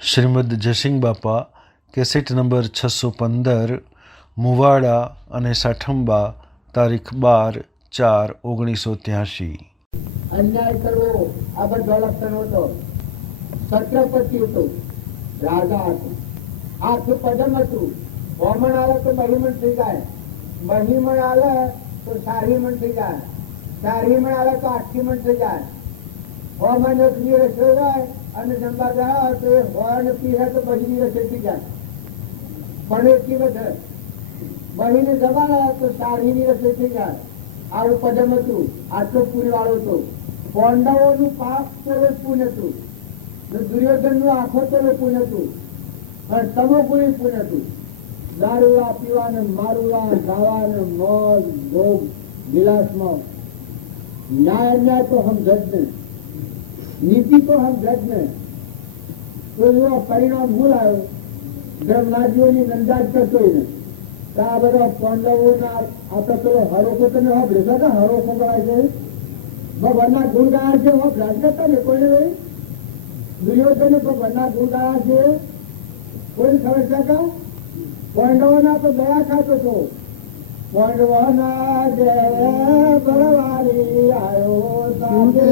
શ્રીમદ જયસિંહ બાપા cassette number 615 મુવાડા અને સાઠંબા તારીખ 12/4/1983। અન્યાય કરવો આ બધો લક્ષણ હતો. છત્રપતિ હતો, રાજા હતો, આખું પદમ હતું. બ્રાહ્મણ આવે તો બહીમણ થઈ જાય, બહીમણ આવે તો સારીમણ થઈ જાય, સારીમણ આવે તો આઠીમણ થઈ જાય. બ્રાહ્મણ રસોઈ જાય અને જમવા જાય તો એ હોન પીવે તો બહીની રસોઈ થઈ જાય. પણ એટલી વધે બહીને જમવા તો સારીની રસોઈ થઈ જાય. આવું પદમ હતું. આટલો પૂરી વાળો હતો. પાંડવોનું પાપ તો પૂન હતું, દુર્યોધન નું આખો તો પૂન હતું, પણ તમો પૂરી પૂન હતું. દારૂલા પીવાને, મારુલા ગાવાને, મોજ ભોગ વિલાસમાં ન્યાય અન્યાય તો હમ જજ ને, નીતિ તો હમ જજ ને. તો એવો પરિણામ ભૂલ આવ્યો. ધર્મરાજીઓની નંદાજ કરતો ને આ બધા પાંડવોના આપણે પેલો હરોકો તમે વાપર્યો છો, હરોકો કરાય છે ભગવાનના ગુણ ગાયા છે. રાજ કરતા ને કોઈને ભાઈ દુર્યોધન ભગવાનના ગુણ ગાયા છે કોઈને ખબર છે કે પાંડવોના તો દયા ખાતો છો. પાંડવોના જય બળવારી આવ્યો સાથે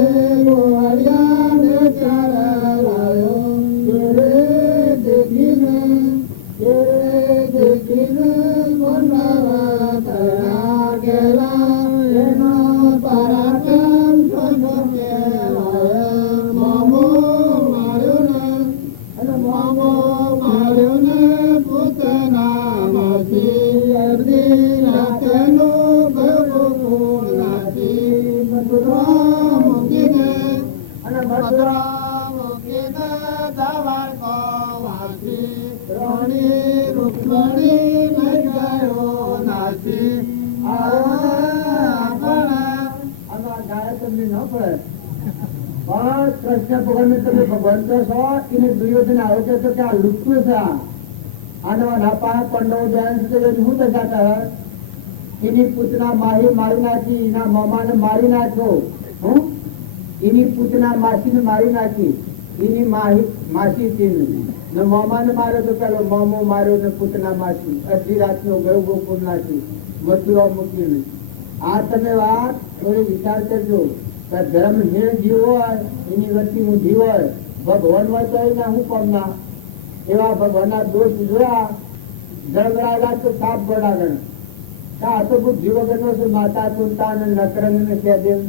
કૃષ્ણ ભગવાન ને તમે ભગવાન તો છો એને દુર્યોધન આવે છે તો ક્યાં લૂટતું છે. આનો નાપા પાંડવો જયારે શું થતા એની પૂતના માહી મારી નાખી, એના મામાને મારી નાખ્યો, એની પૂતના માસીને મારી નાખી, એની માસી ને મામાને માર્યો તો પેલો મામો માર્યો ને પૂતના માસી અડધી રાતનો ગયો ગોકુળ નાખી મથુરા મૂકીને. આ તમે વાત થોડી વિચાર કરજો. ધર્મ હીણ જીવ હોય એની વચ્ચે હું જીવ હોય ભગવાન હોય તો એના હું પમના એવા ભગવાનના દોષ જોયા. ધર્મરાજા તો સાપ ગણાગણ આ તો બુદ્ધિ વગરનો છે. માતા તુલતા અને નકરંગ ને સહેદેવ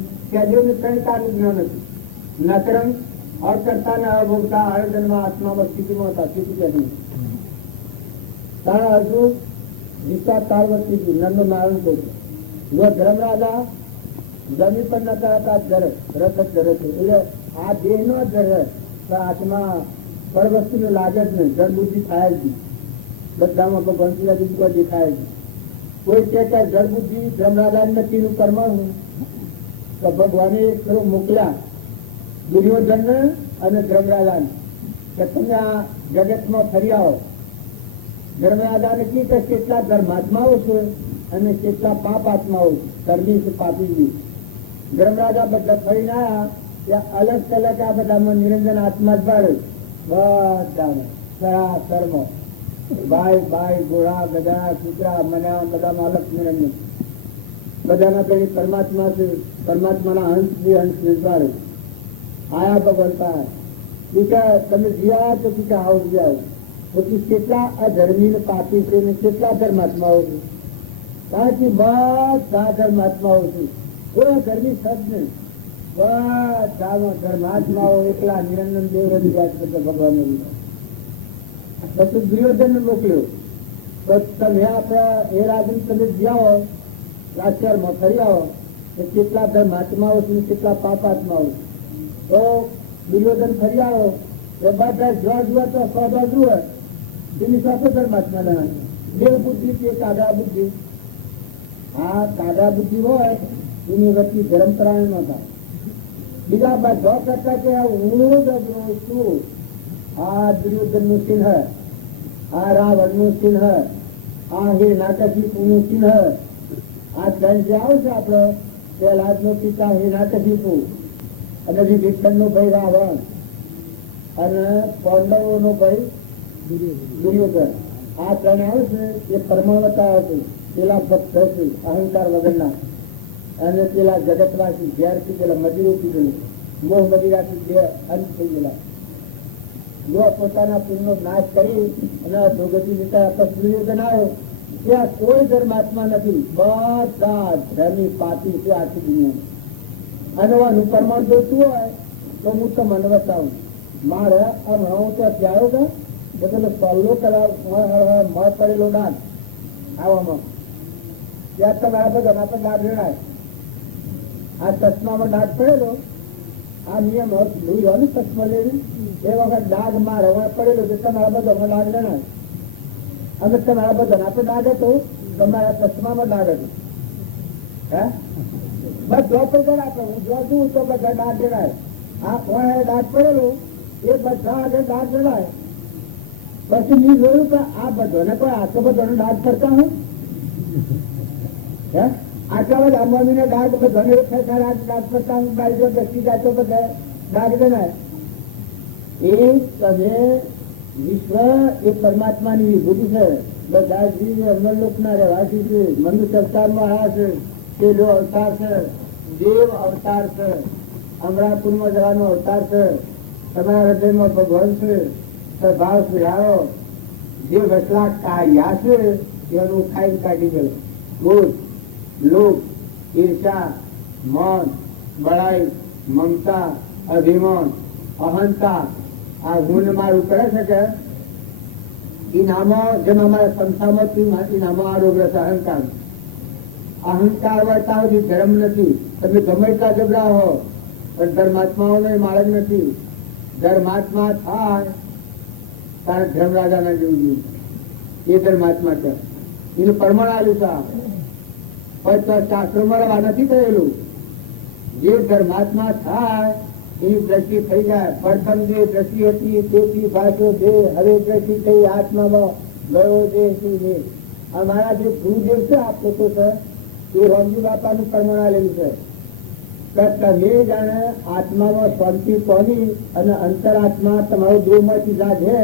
ને ત્રણ તારું જ્ઞાન હતું. નકરંગ અકર્તા ને અભોગતા હળદનમાં આત્મામાં સ્થિતિમાં હતા. સ્થિતિ કરી તારા અર્જુન ગીતા તારવતી નંદ નારાયણ કહું ધર્મરાજા જમીન પર નતા રથ ધરે છે. એટલે આ દેહ નો ધરે આત્મા પર વસ્તુ ને લાગે જ નહીં. જળ બુદ્ધિ થાય જ નહીં. બધામાં ભગવાન દેખાય જ. કોઈ કે જળ બુદ્ધિ ધર્મરાજા નથી નું કર્મ તો ભગવાને એક ખરો મોકલ્યા દુર્યોધન અને ધર્મરાજા કે તમે આ જગતમાં ફરી આવો. ધર્મરાજા ને કી કે કેટલા ધર્માત્માઓ છે અને કેટલા પાપ આત્માઓ છે, કર્મી છે પાપી છે. ધર્મરાજા બધા ફરીને આવ્યા ત્યાં અલગ અલગ આ બધામાં નિરંજન આત્મા જ પાડે બધા કર્મ ભાઈ ભાઈ ઘોડા ગધા કૂતરા મના બધામાં અલગ નિરંજન. બધાના પેલી પરમાત્મા છે, પરમાત્માના હંસ છે, હંસ નિર્પાડે આયા ભગવંતા તમે જીયા તો ટીકા આવો જાઓ. પછી કેટલા અધર્મી ને પાપી છે ને કેટલા ધર્માત્માઓ છે. કારણ કે બધા ધર્માત્માઓ છે. કોઈ ધર્મી સદ નહીં. બધા ધર્માત્માઓ એકલા નિરંજન દેવ રજૂઆત કરતા ભગવાન. પછી દુર્યોધન ને મોકલ્યો તો તમે આપણા એ રાજન તમે જ્યાં રાજકારમાં ફરી આવો તો કેટલા ધર્માત્માઓ છે કેટલા પાપાત્માઓ. તો દુર્યોધન ફરી આવો તો બધા જોવા જુએ તો સોદા જુએ એની સાથે ધર્માત્મા ના દેવ બુદ્ધિ કે કાગા બુદ્ધિ. આ કાગા બુદ્ધિ હોય એની વચ્ચે ધર્મ પ્રાણ ન થાય. બીજા બધા કરતા કે હું જ છું. આ દુર્યોધન નું ચિહ્ન, આ રાવણ નું ચિહ્ન, આ હિરણાકશિપુ નું ચિહ્ન. આ ત્રણ જે આવે છે આપડે પ્રહલાદ નો પિતા હિરણાકશિપુ અને વિભીષણ નો ભાઈ રાવણ. અને પાંડવોનો ભાઈ દુર્યોધન. આ ત્રણ આવે છે એ પરમાણતા હતું. પેલા ભક્ત હતું અહંકાર વગરના, અને પેલા જગતવાસી ઝેરથી પેલા મજૂરો પીધેલું, મોહ મદિરાથી બે અંત થઈ ગયેલા. જો પોતાના પુણ્યનો નાશ કરી અને દુર્ગતિ જતા દુર્યોધન આવ્યો, ત્યાં કોઈ ધર્માત્મા નથી, બધા ધર્મી પાપી છે આખી દુનિયામાં. અને આનું પ્રમાણ જોઈતું હોય તો હું તો મને બતાવું. મારે આમ હું તો ત્યાં આવ્યો હતો એટલે પહેલો કલાક મળ પડેલો ડાક આવવામાં, ત્યાં તમારા બધા આપણે ડાક જણાય. આ ચશ્મામાં ડાક પડેલો, આ નિયમ હોય ને ચશ્મા લેવી, એ વખત ડાઘ મારે પડેલો છે, તમારા બધા ડાઘ જણાય. અને તમારા બધા આપણે ડાઘ હતો, તમારા ચશ્મામાં ડાઘ હતું. હે બસ જો પણ આપે હું જો છું તો બધા ડાઘ જણાય. આ કોણ ડાઘ પડેલો એ બધા આગળ ડાઘ જણાય. પછી મેં જોયું કે આ બધાને કોઈ આટલો બધાનો ડાઘ કરતા હું હે આટલા બધા અંબામીને ડાઘ બધાને ડાઘ કરતા હું બાઈ જો બેસી જાય બધા ડાઘ જણાય. એ તમે વિશ્વ એ પરમાત્માની વિભૂતિ છે. બધા જીવ અમરલોકના રહેવાસી છે, મનુષ્ય અવતારમાં આવ્યા છે, પેલો અવતાર છે, દેવ અવતાર છે, અમરાપુરમાં જવાનો અવતાર છે, તમારા હૃદયમાં ભગવાન છે. ભાવ સુધારો જે વસલા કાઢ્યા છે એનું ખાઈ કાઢી ગયો. ક્રોધ, લોભ, ઈર્ષા, મન, બળાઈ, મમતા, અભિમાન, અહંતા, આ ગુણ મારું કરે છે કે ઇનામો જેમ અમારા સંસ્થામાં ઇનામો આરોગ્ય છે. અહંકાર અહંકાર વર્તા સુધી ધર્મ નથી. તમે ગમે એટલા જબરા હો પણ ધર્માત્માઓનો માળક નથી. ધર્માત્મા થાય તારે ધર્મ રાજા ના જેવું જોઈએ. એ ધર્માત્મા છે, એનું પ્રમાણ આવ્યું છે. પણ શાસ્ત્રોમાં રવા નથી કહેલું. જે ધર્માત્મા થાય એની દ્રષ્ટિ થઈ જાય. પ્રથમ જે દ્રષ્ટિ હતી તેથી ભાષો છે, હવે દ્રષ્ટિ થઈ આત્મામાં ગયો જે શું છે. અમારા જે ગુરુદેવ છે આ પોતો છે એ રામજી બાપાનું પ્રમાણ આવેલું છે કે તમે જાણે આત્મામાં શાંતિ પામી અને અંતરાત્મા તમારો દેહમાંથી જાગે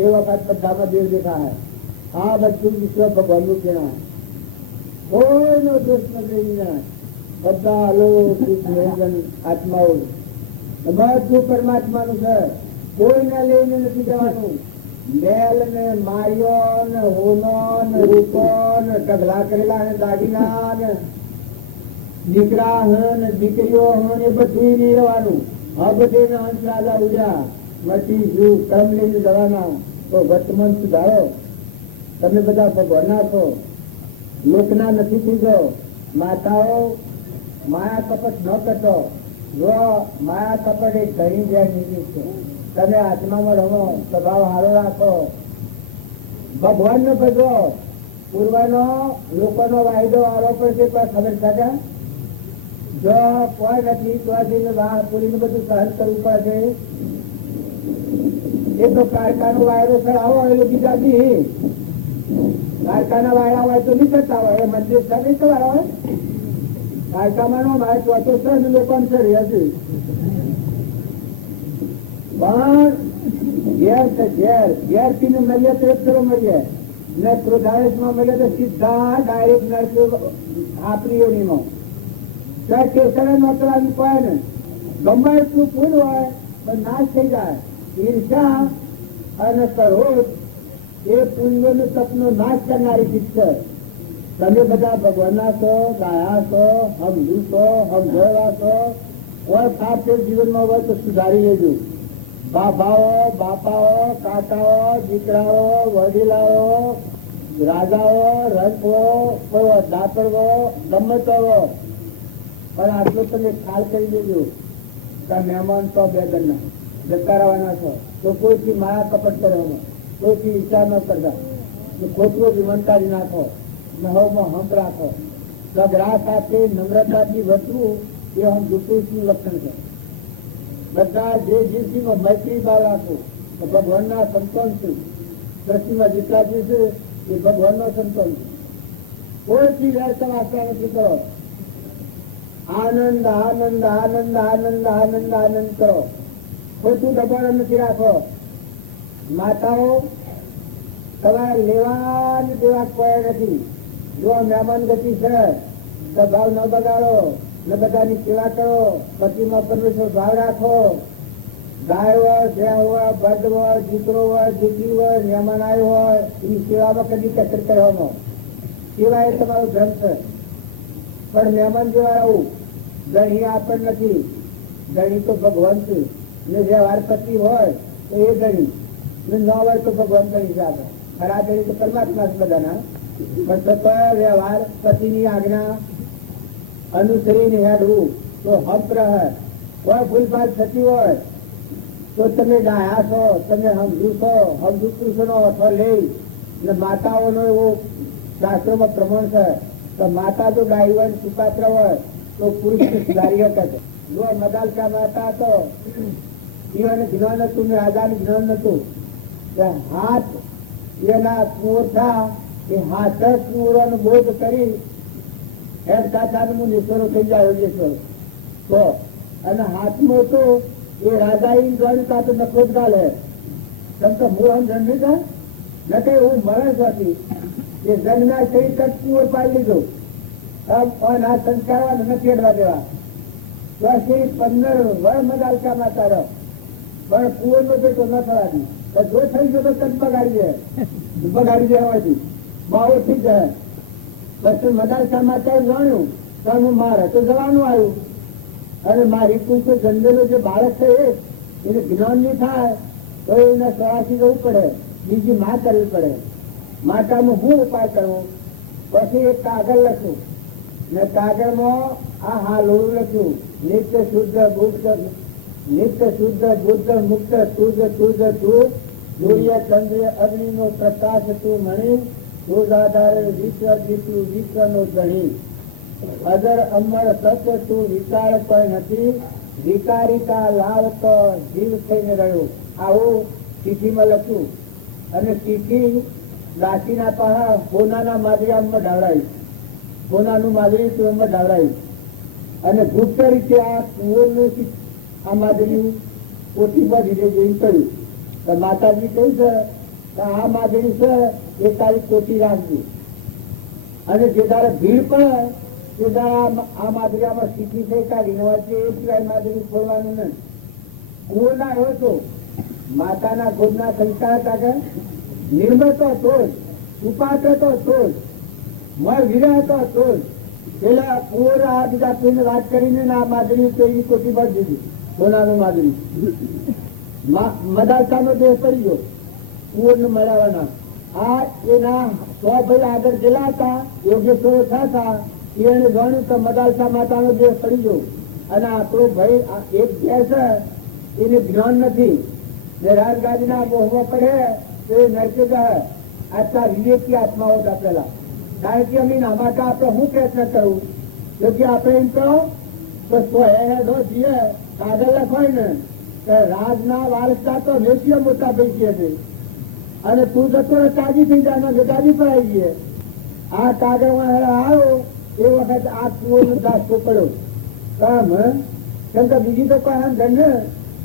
એ વખત બધામાં દેવ દેખાય. આ બધું વિશ્વ ભગવાનનું કહેવાય. કોઈનો દોષ નથી ના, બધા અલૌકિક નિરંજન આત્માઓ બધું પરમાત્માનું છે. કોઈને લઈને નથી જવાનું. મેલ ને માર્યો ને હોનો ને રૂપો ને ઢગલા કરેલા ને દાગીના ને દીકરા ને દીકરીઓ એ બધું નહીં રહેવાનું. આ બધે અંશ રાજા ઉડ્યા મટી જુ ક્રમ લઈને જવાના. તો વર્તમાન સુધારો. તમે બધા ભગવાનના છો, લોકના નથી થઈ જાઓ. માતાઓ માયા કપટ ન કરતો. જો માયા કપટ એ ઘણી જ્યાં નીકળી છે. તમે આત્મામાં રહો, સ્વભાવ સારો રાખો, ભગવાન નો ભજવો. પૂર્વનો લોકોનો વાયદો આરોપ છે પણ ખબર થશે જો કોઈ નથી તો પૂરીને બધું સહન કરવું પડશે. એ તો કારખાનો વાયદો ચડાવો એ બીજા બી કારખાના વાયડા હોય તો નહીં કરતા હોય. મંદિર છે નહીં કરવા હોય કારખાનાનો મારે ચોથો છે ને લોકો છે હજુ પણ ઘેર છે ઘેર ઘેર થી મળીએ તો એક કરો મળીએ ને ક્રોધાવેશ માં મળીએ તો સીધા ડાયરેક્ટ નરક આપણી યોનીમાં સ્ટેશને નોતરાવી પડે ને. ગમે એટલું પૂર હોય પણ નાશ થઈ જાય. ઈર્ષા અને ક્રોધ એ પુણ્યનું તપનો નાશ કરનારી ચીજ છે. તમે બધા ભગવાનના છો, ગાયા છો, સમજુ છો, સમજવા છો. કોઈ સાથે જીવનમાં હોય તો સુધારી લેજો. બાપાઓ, બાપાઓ, કાકાઓ, દીકરાઓ, વડીલાઓ, રાજાઓ, રંગો, દાતરવો, ગમે તો પણ આટલું તમે ખ્યાલ કરી દેજો કે મહેમાન તો બે ગણના જતા રહેવાના છો. તો કોઈથી માયા કપટ કરવામાં, કોઈથી વિચાર ન કરતા, ખોટું વિમનકારી નાખો, નહોમાં હંપ રાખો. સગરા સાથે નમ્રતાથી વર્તવું એ હમ દુઃખનું લક્ષણ છે. બધા જે જીવસીમાં મૈત્રી ભાવ રાખો તો ભગવાનના સંતોન છું. દ્રષ્ટિમાં જેટલા જીવ છે એ ભગવાનનો સંતોન છે. કોઈથી વ્યર્થ વાસના નથી કરો. આનંદ આનંદ આનંદ આનંદ આનંદ આનંદ કરો. ખોટું દબાણ નથી રાખો. માતાઓ તમારે લેવા દેવા કોઈ નથી. જો મહેમાન ગતિ છે તો ભાવ ન બગાડો, ને બધાની સેવા કરો, પતિમાં પરમેશ્વર ભાવ રાખો. ગાય હોય, ભેં હોય, બળદ હોય, દીકરો હોય, દીકરી હોય, મહેમાન આવ્યો હોય, એની સેવામાં કદી કચર કરવામાં સેવા એ તમારો ધર્મ છે. પણ મહેમાન જેવા આવું ગણી આપણ નથી. ગણી તો ભગવાન છે ને વ્યવહાર પતિ હોય તો એ ગણી ને ન હોય તો ભગવાન ગણી છે. આપણે ખરા ગણી તો પરમાત્મા છે બધાના, પણ તો વ્યવહાર પતિની આજ્ઞા અનુસરીને હેડવું તો હપ રહે. કોઈ ભૂલભાલ થતી હોય તો તમે ડાયા છો, તમે સમજુ છો, સમજુ પુરુષોનો અથવા લઈ ને માતાઓનો એવું શાસ્ત્રોમાં પ્રમાણ છે તો માતા જો ગાય હોય સુપાત્ર હોય તો પુરુષ સુધારી શકે છે. જો મદાલકા માતા તો એને જ્ઞાન હતું ને રાજાને જ્ઞાન નતું. હાથ એના કુંવર એ હાથ જ કુંવરોનો બોધ કરી હેડ કાચાનું નિશ્વરો થઈ જાય યોગેશ્વર તો. અને હાથમાં તો એ રાજા એ ગણતા તો નખો જ ગાલે. તમ તો મોહન જન્મી હતા ન કઈ હું માણસ હતી એ જન્મ્યા થઈ તક કુંવર પાડી લીધો. આ સંસ્કાર નથી અડવા દેવા. 15 વર્ષ મદાલકા માતા રહો પણ કુંવર નો પેટો ન થવા દી. જો થઈ ગયો તો તક બગાડી દેવાથી બાવો થઈ જાય. પછી મદાલકા માતાએ જાણ્યું તો હું મારે તો જવાનું આવ્યું. અને મારી પૂછો જન્મેલો જે બાળક છે એને જ્ઞાન નહીં થાય તો એને સવાસી જવું પડે, બીજી માં કરવી પડે. માતામાં હું ઉપાય કરવો? પછી એક કાગળ લખ્યું ને કાગળમાં આ હાલોડું લખ્યું, નિત્ય શુદ્ધ બુદ્ધ મુક્ત શુદ્ધ તું સૂર્ય ચંદ્ર અગ્નિ નો પ્રકાશ તું મણી, તું આધારે વિશ્વ જીતું વિશ્વ નો ધણી, અદર અમર સત્ય તું વિચાર કોઈ નથી, વિકારિકા લાવ તો જીવ થઈને રહ્યો. આવું ચીઠીમાં લખ્યું. અને ચીઠી દાસીના પહા સોનાના માદરિયામાં ઢાળાઈ, સોનાનું માદરી તું ઢાળાઈ. અને ગુપ્ત રીતે આ કુંવરનું આ માદરી પોતીમાં ધીરે જોઈ કહ્યું તો માતાજી કહ્યું છે કે આ માદરી છે એ તારી કોટી રાખજો. અને જે તારે ભીડ પડે તે તારા આ માદરિયામાં શીખી છે કાઢીને વાંચે એ સિવાય માદરી છોડવાનું નહીં. કુંવરના એવો તો માતાના ગોદના સંસ્કાર હતા કે નિર્મળ તો જ, ઉપાત્ર તો જ, મર વિરહ તો જ. પેલા કુંવર આ બીજા કોઈને વાત કરીને આ માદરી તો એની કોટી બાદ દીધી, સોનાનું માદરી. મદાલકાનો દેહ પડી ગયો કુંવરને મળવાના. આ એના 100 ભાઈ આગળ ગયેલા હતા, યોગેશ્વરો થયા. એને જાણ્યું કે મદાલકા માતાનો દેહ પડી ગયો અને આપણો ભાઈ એક ઘેર છે એને જ્ઞાન નથી ને રાજગાદીના મોહમાં પડે તો એ નરકે જાય. આટલા વિવેકી આત્માઓ આપેલા. કારણ કે અમે આમાં આપણે શું પ્રયત્ન કરવું? જો કે આપણે એમ કહો તો જીએ કાગળ લખવાય ને તો રાજના વારસતા તો વેચીએ મોટા પૈકી છે અને તું જતો તાજી થઈ જાય ગાદી પર આવી ગઈ. આ કાગળમાં આવ્યો એ વખત આ કુંવરનો દાસ્તો પડ્યો. કેમ કે બીજી તો કોઈ ધન્ય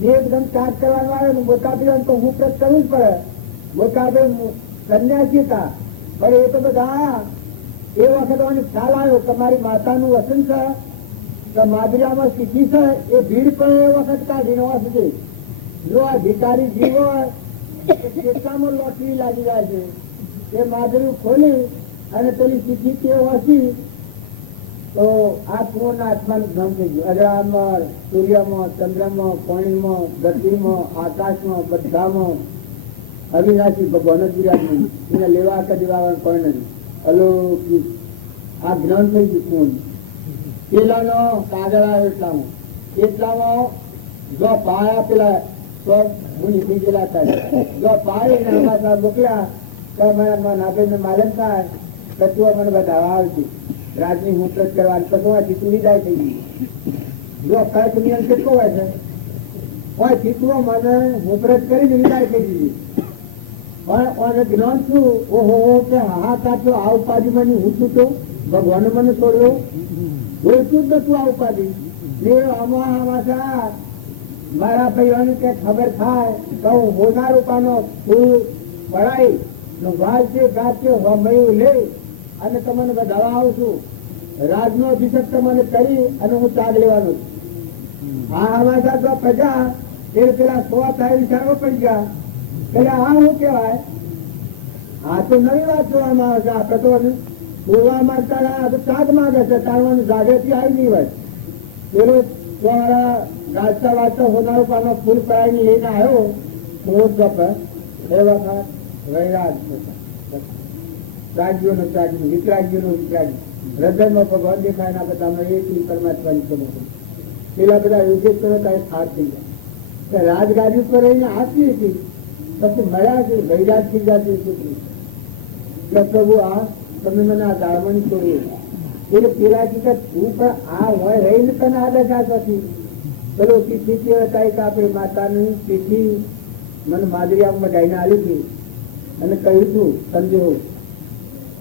જે એકદમ કાજ કરવાનું આવે ને મોટા તો હું પ્રત કરવું જ પડે. મોટા સન્યાસી હતા પણ એ તો બધા એ વખત મને ખ્યાલ આવ્યો કે મારી માતાનું વસન છે તો માદરિયામાં શીખી છે એ ભીડ પણ એ વખત કાઢી નવા સુધી. જો આ ભિખારી જીવ હોય કેટલામાં લોટરી લાગી જાય છે. એ માદરી ખોલી અને પેલી શીખી તે વાંચી તો આ કુંવરના આત્માનું ધ્યાન થઈ ગયું. અજરામાં, સૂર્યમાં, ચંદ્રમાં, પાણીમાં, ધરતીમાં, આકાશમાં, બધામાં અવિનાશી ભગવાન જ વિરાજમાન. એને લેવા કે દેવા કોઈ નથી. અલૌકિક આ જ્ઞાન થઈ ગયું કુંવર. પેલાનો કાગળ આવ્યો એટલામાં જો પાયા પેલા તો મુનિ થઈ ગયેલા હતા. જો પાડીને અમારા મોકલ્યા તો અમારા નાભે માલમ થાય તત્વો મને બતાવવા આવતી રાજની હું પ્રત કરવાની પછી તું વિદાય થઈ ગઈ. જો કર્ક નિયમ કેટલો હોય છે કોઈ ચીતવો મને હું પ્રત કરીને વિદાય થઈ દીધી. પણ જ્ઞાન શું ઓહો કે હા કાચો આ ઉપાધિ મને હું છું તો ભગવાને મને છોડ્યો જોઈતું જ નતું આ ઉપાધિ. આમાં મારા ભાઈઓને કે ખબર થાય તો હું હોના રૂપાનો ફૂલ પડાઈ વાલશે ગાશે મયું લે અને તમને બધા આવું છું. રાજનો અભિષેક તમને કરી અને હું ચાગ લેવાનો છું. આ હમાસા તો પ્રજા એ પેલા 100 થાય વિચારવો પડી ગયા. પેલા આ શું કેવાય? આ તો નવી વાત જોવામાં આવે છે. આપડે તો બોલવા માંગતા આ તો ચાગ માંગે છે. તારવાનું જાગૃતિ આવી નહીં હોય. પેલો ગાજતા વાજતા હોનારો પાનો ફૂલ પડાવીને લઈને આવ્યો મોટ પર એ વખત વૈરાગ રાજ્યો નો ત્યાગી વિતરાગ્યો નો વિતરાગી હૃદયમાં ભગવાન દેખાય ના બધામાં એકલી પરમાત્માની સમજ. પેલા બધા યોગેશ્વરો કઈ હાથ થઈ ગયા. રાજગાડી ઉપર રહીને હાથની હતી પછી મળ્યા છે વૈરાગ થઈ જતી છોકરી કે પ્રભુ આ તમે મને આ દાળમણી છોડી એટલે પેલા કે તું પણ આ હોય રહીને તને આ દશા થતી. પેલો તિથિ કેવતાય કે આપણે માતાની તિથિ મને માદરિયામાં ગાઈને આવી હતી અને કહ્યું હતું સંદેહો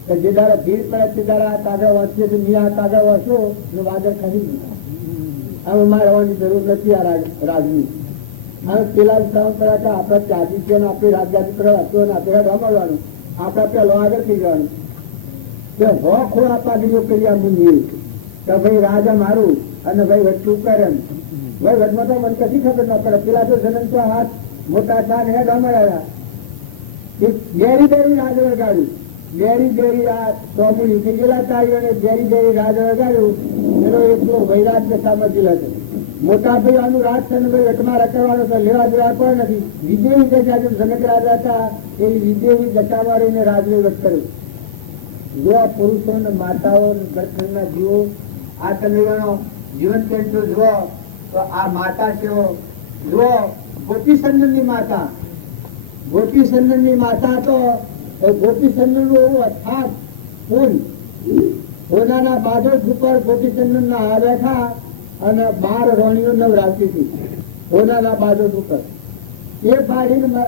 કે જે દાડા ભીડ પડે તે દાડા આ તાગા વાંચશે તો નહીં આ તાગા વાંચો ને વાદળ ખરી ગયું. હવે મારે રહેવાની જરૂર નથી આ રાજની. હવે પેલા વિસ્તારમાં પડ્યા હતા આપણા ચાજી છે ને આપણે રાજગાદી પર હતો ને આપણે રમાડવાનું આપણા પેલો આગળ થઈ જવાનું કે હો ખોરા પાઘડીઓ કરી આપું કે ભાઈ રાજા મારું અને ભાઈ વચ્ચું કરે ભાઈ વચમાં તો મને કશી ખબર ના પડે. પેલા તો જનન તો હાથ મોટા સાન હેડ રમાડ્યા ઘેરી ઘેરી રાજ વગાડ્યું ઘેરી ઘેરી આ ચોમુની થઈ ગયેલા તારીઓ ને ઘેરી ઘેરી રાજ વગાડ્યું. એનો એટલો વૈરાજ ને સામર્થ્ય હતો. મોટા ભાઈ આનું રાજ છે ને ભાઈ વટમાં રખડવાનો તો લેવા દેવા કોઈ નથી. વિદેવી દશા જેમ જનક રાજા હતા એવી વિદેવી દશામાં રહીને રાજને વટ કર્યું. જો આ પુરુષો ને માતાઓ ગળખંડના જીવો આ તમે જીવન કેન્દ્ર જુઓ તો આ માતા છે જુઓ ગોપીચંદનની માતા. ગોપીચંદનની માતા તો ગોપીચંદન નું એવું અથાગ ફૂલ હોનાના બાજુ ઉપર ગોપીચંદન ના આ બેઠા અને 12 રોણીઓ નવરાવતી હતી હોનાના બાજુ ઉપર. એ પાડીને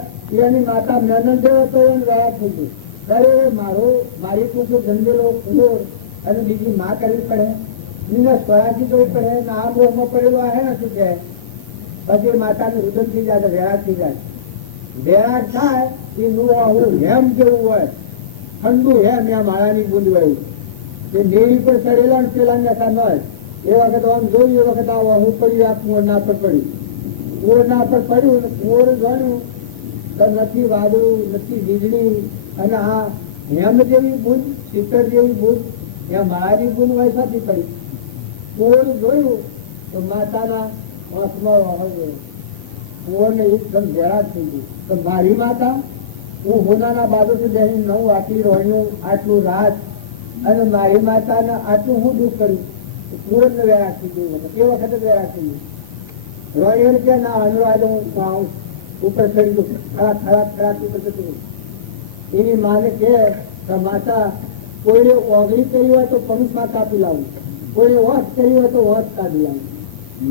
એની માતા મહેનત જેવો તો એને વ્યાપ થઈ ગયું. અરે મારી પૂછું ગંદેલો ફૂલો અને બીજી માં કરવી પડે એને સ્વરાજી જવું પડે ને આ મોહમાં પડેલો હે ને શું કહે પછી માતાનું રુદન થઈ જાય વેરાગ થઈ જાય. વેરાગ થાય એ નું હેમ જેવું હોય ઠંડુ હેમ આ માળાની બુંદ હોય એ નેરી પર ચડેલા ને પેલા નતા ન હોય. એ વખત આમ જોયું એ વખત આવો હું પડ્યું આ કુંવરના પર પડ્યું કુંવરના પર પડ્યું ને કુંવર ગણ્યું તો નથી વાદળું નથી વીજળી અને આ હેમ જેવી બુંદ શીતળ જેવી બુંદ ત્યાં માળાની બુંદ વૈસાથી પડી. કુંવર જોયું તો માતાના આંખમાં વાહન કુંવરને એકદમ વેરાગ થઈ ગયું તો મારી માતા હું હોનાના બાજુથી બેસી નવું આટલી રોણ્યું આટલું રાત અને મારી માતાને આટલું હું દુઃખ કર્યું. કુંવરને વેરાગ થઈ ગયું. એ વખતે વેરાગ થઈ ગયું. રોણ્યો કે ના અનુરાજ હું ઉપર ચડી ગયું ખરાબ ખરાબ ખરાબ ઉપર જતું. એની માને કે માતા કોઈને ઓગળી કરી હોય તો પરુષમાં કાપી લાવું, કોઈને વોશ કરી હોય તો વોશ કાઢી લાવું.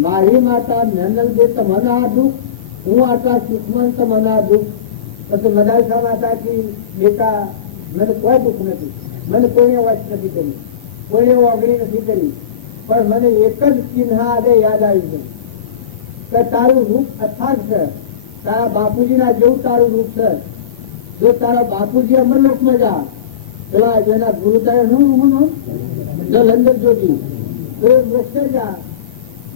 મારી માતા મહેનત દે તો મને આ દુઃખ હું આટલા સુખમન તો મને આ દુઃખ. પછી મદાલસા માતા કી બેટા મને કોઈ દુઃખ નથી, મને કોઈને વોશ નથી કરી, કોઈને ઓગળી નથી કરી, પણ મને એક જ ચિહ્ન આજે યાદ આવી છે કે તારું રૂપ અથાગ છે, તારા બાપુજીના જેવું તારું રૂપ છે. જો તારા બાપુજી અમરલોકમાં જા પેલા જેના ગુરુ તારે હું જલંધર જોગી તો મોક્ષે જા